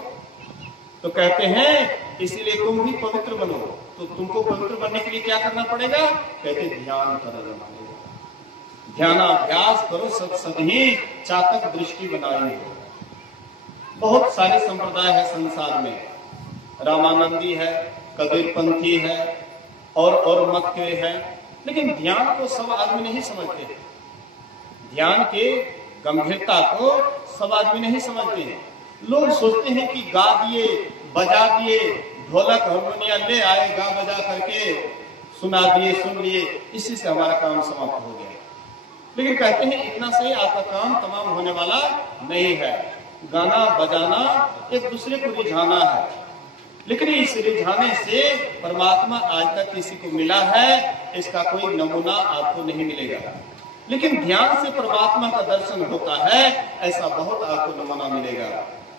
तो कहते हैं इसीलिए तुम भी पवित्र बनो। तो तुमको पवित्र बनने के लिए क्या करना पड़ेगा? कहते ध्यान करना पड़ेगा। ध्यानाभ्यास करो सतसदहि चातक दृष्टि बनाई हो। बहुत सारे संप्रदाय है संसार में, रामानंदी है, कबीरपंथी है, और मत के हैं, लेकिन ध्यान को सब आदमी नहीं समझते। ध्यान के गंभीरता को सब आदमी नहीं समझते हैं। लोग सोचते हैं कि गा दिए, बजा दिए, ढोलक हारमोनियम ले आए, गा बजा करके सुना दिए, सुन लिए, इसी से हमारा काम समाप्त हो गया। लेकिन कहते हैं इतना से आपका काम तमाम होने वाला नहीं है। गाना बजाना एक दूसरे को रिझाना है, लेकिन इस रिझाने से परमात्मा आज तक किसी को मिला है इसका कोई नमूना आपको नहीं मिलेगा। लेकिन ध्यान से परमात्मा का दर्शन होता है, ऐसा बहुत आपको नमूना मिलेगा।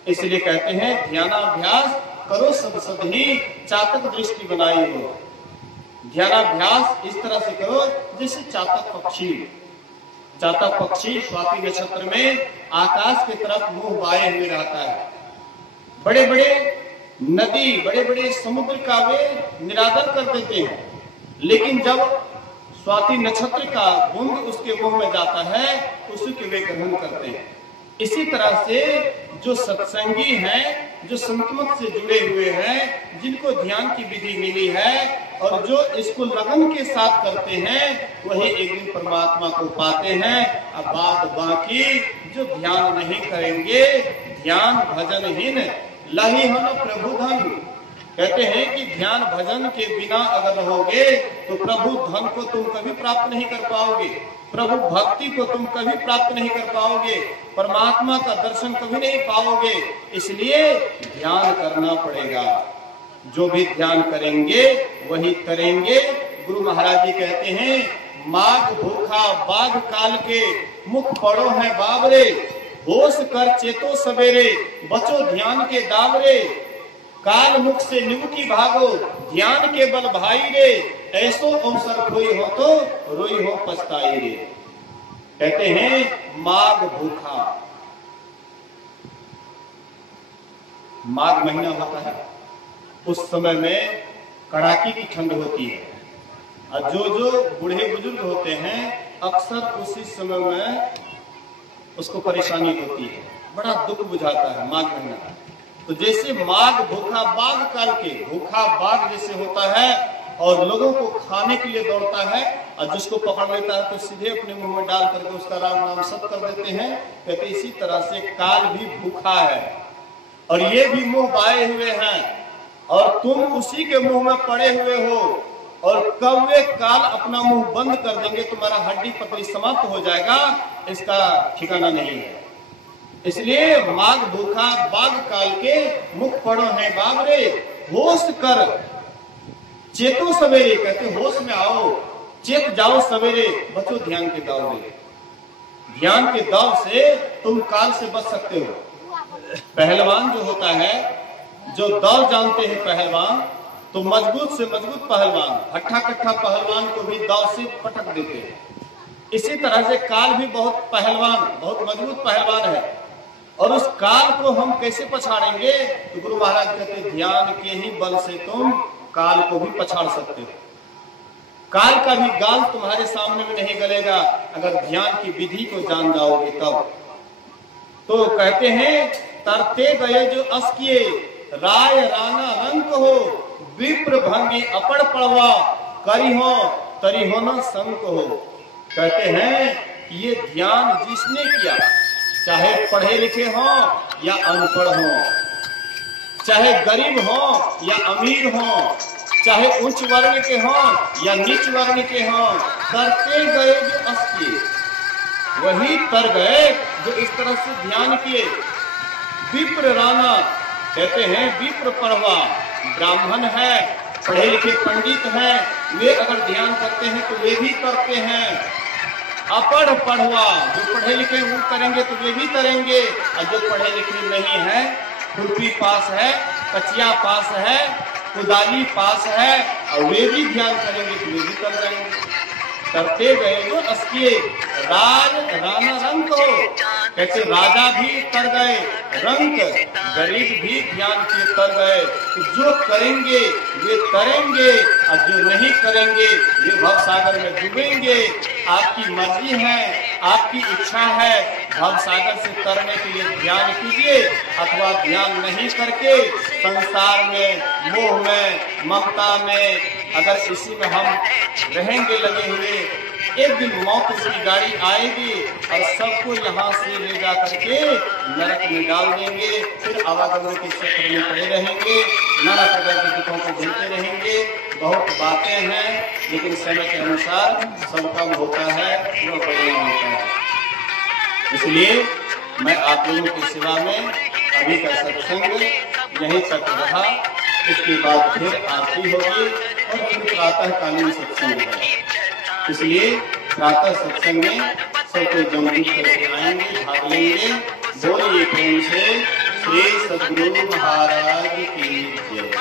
इसलिए कहते हैं ध्यानाभ्यास करो सदसदहि चातक दृष्टि बनाई हो। ध्यानाभ्यास इस तरह से करो जैसे चातक पक्षी स्वाति नक्षत्र में आकाश की तरफ मुंह बाए हुए रहता है। बड़े बड़े नदी, बड़े बड़े समुद्र का वे निरादर कर देते हैं, लेकिन जब स्वाति नक्षत्र का बूंद उसके मुंह में जाता है उसी के वे ग्रहण करते हैं। इसी तरह से जो सत्संगी हैं, जो संतमत से जुड़े हुए हैं, जिनको ध्यान की विधि मिली है और जो इसको लगन के साथ करते हैं, वही एक दिन परमात्मा को पाते हैं। अब बात बाकी जो ध्यान नहीं करेंगे, ध्यान भजनहीन लही हन प्रभु धन। कहते हैं कि ध्यान भजन के बिना अगर रहोगे तो प्रभु धन को तुम कभी प्राप्त नहीं कर पाओगे, प्रभु भक्ति को तुम कभी प्राप्त नहीं कर पाओगे, परमात्मा का दर्शन कभी नहीं पाओगे। इसलिए ध्यान करना पड़ेगा। जो भी ध्यान करेंगे वही करेंगे। गुरु महाराज जी कहते हैं माघ भूखा बाघ काल के मुख पड़ो है बाबरे, होश कर चेतो सवेरे बचो ध्यान के दावरे। काल मुख से निमुखी भागो ध्यान के बल भाई रे, ऐसो अवसर कोई हो तो रोई हो पछताई रे। कहते हैं माघ भूखा, माघ महीना होता है, उस समय में कड़ाके की ठंड होती है, और जो बूढ़े बुजुर्ग होते हैं अक्सर उसी समय में उसको परेशानी होती है, बड़ा दुख बुझाता है माघ महीना। तो जैसे माघ भूखा बाघ काल के, भूखा बाघ जैसे होता है और लोगों को खाने के लिए दौड़ता है, और जिसको पकड़ लेता है तो सीधे अपने मुंह में डाल करके उसका राम नाम सत कर देते हैं। कहते इसी तरह से काल भी भूखा है और ये भी मुंह बाए हुए हैं, और तुम उसी के मुंह में पड़े हुए हो, और कब वे काल अपना मुंह बंद कर देंगे, तुम्हारा हड्डी पतली समाप्त हो जाएगा, इसका ठिकाना नहीं है। इसलिए माघ भूखा बाघ काल के मुख पड़ो है बाबरे, होश कर चेतो सवेरे। कहते होश में आओ, चेत जाओ सवेरे, बचो ध्यान के दाव में। ध्यान के दाव से तुम काल से बच सकते हो। पहलवान जो होता है, जो दौड़ जानते हैं पहलवान, तो मजबूत से मजबूत पहलवान, हट्ठा कट्ठा पहलवान को भी दांव से पटक देते हैं। इसी तरह से काल भी बहुत पहलवान, बहुत मजबूत पहलवान है, और उस काल को हम कैसे पछाड़ेंगे? तो गुरु महाराज कहते ध्यान के ही बल से तुम काल को भी पछाड़ सकते हो। काल का भी गाल तुम्हारे सामने में नहीं गलेगा अगर ध्यान की विधि को जान जाओगे तब। तो कहते हैं तरते गए जो अस किए, राय राना रंक हो, विप्र भंगी अपड़ पड़वा, करी हो तरी हो न संक हो। कहते हैं कि ये ध्यान जिसने किया, चाहे पढ़े लिखे हो या अनपढ़ हो, चाहे गरीब हो या अमीर हो, चाहे उच्च वर्ण के हो या नीच वर्ण के हो, करते गए जो अस किए, वही तर गए जो इस तरह से ध्यान किए। विप्र राना, कहते हैं विप्र पढ़वा, ब्राह्मण है, पढ़े लिखे पंडित हैं, वे अगर ध्यान करते हैं तो वे भी करते हैं। अपढ़ पढ़वा, जो पढ़े लिखे वो करेंगे तो वे भी करेंगे, और जो पढ़े लिखे नहीं है, खुरपी पास है, कचिया पास है, कुदाली पास है, और वे भी ध्यान करेंगे तो वे भी कर जाएंगे। करते गए जो अस्किए, राज राना रंक हो, कहते राजा भी कर गए रंक, गरीब भी ध्यान किए कर गए। तो जो करेंगे वे करेंगे, और जो नहीं करेंगे वे भवसागर में डूबेंगे। आपकी मर्जी है, आपकी इच्छा है, भवसागर से तरने के लिए ध्यान कीजिए, अथवा ध्यान नहीं करके संसार में, मोह में, ममता में, अगर इसी में हम रहेंगे लगे हुए, एक दिन मौत की गाड़ी आएगी और सबको यहाँ से ले जा करके नरक में डाल देंगे। फिर आवागमन के क्षेत्र में पड़े रहेंगे, नाना प्रकार के दुखों को झेलते रहेंगे। बहुत बातें हैं, लेकिन समय के अनुसार सब काम होता है, वो परिणाम होता है। इसलिए मैं आप लोगों की सेवा में अभी का सत्संग यहीं तक रहा। इसके बाद फिर आरती होगी और फिर प्रातःकालीन सत्संग है। इसलिए प्रातः सत्संग में सबको जमजूट करके आएंगे, भाग लेंगे। बोलिए प्रेम से श्री सद्गुरु महाराज की जय।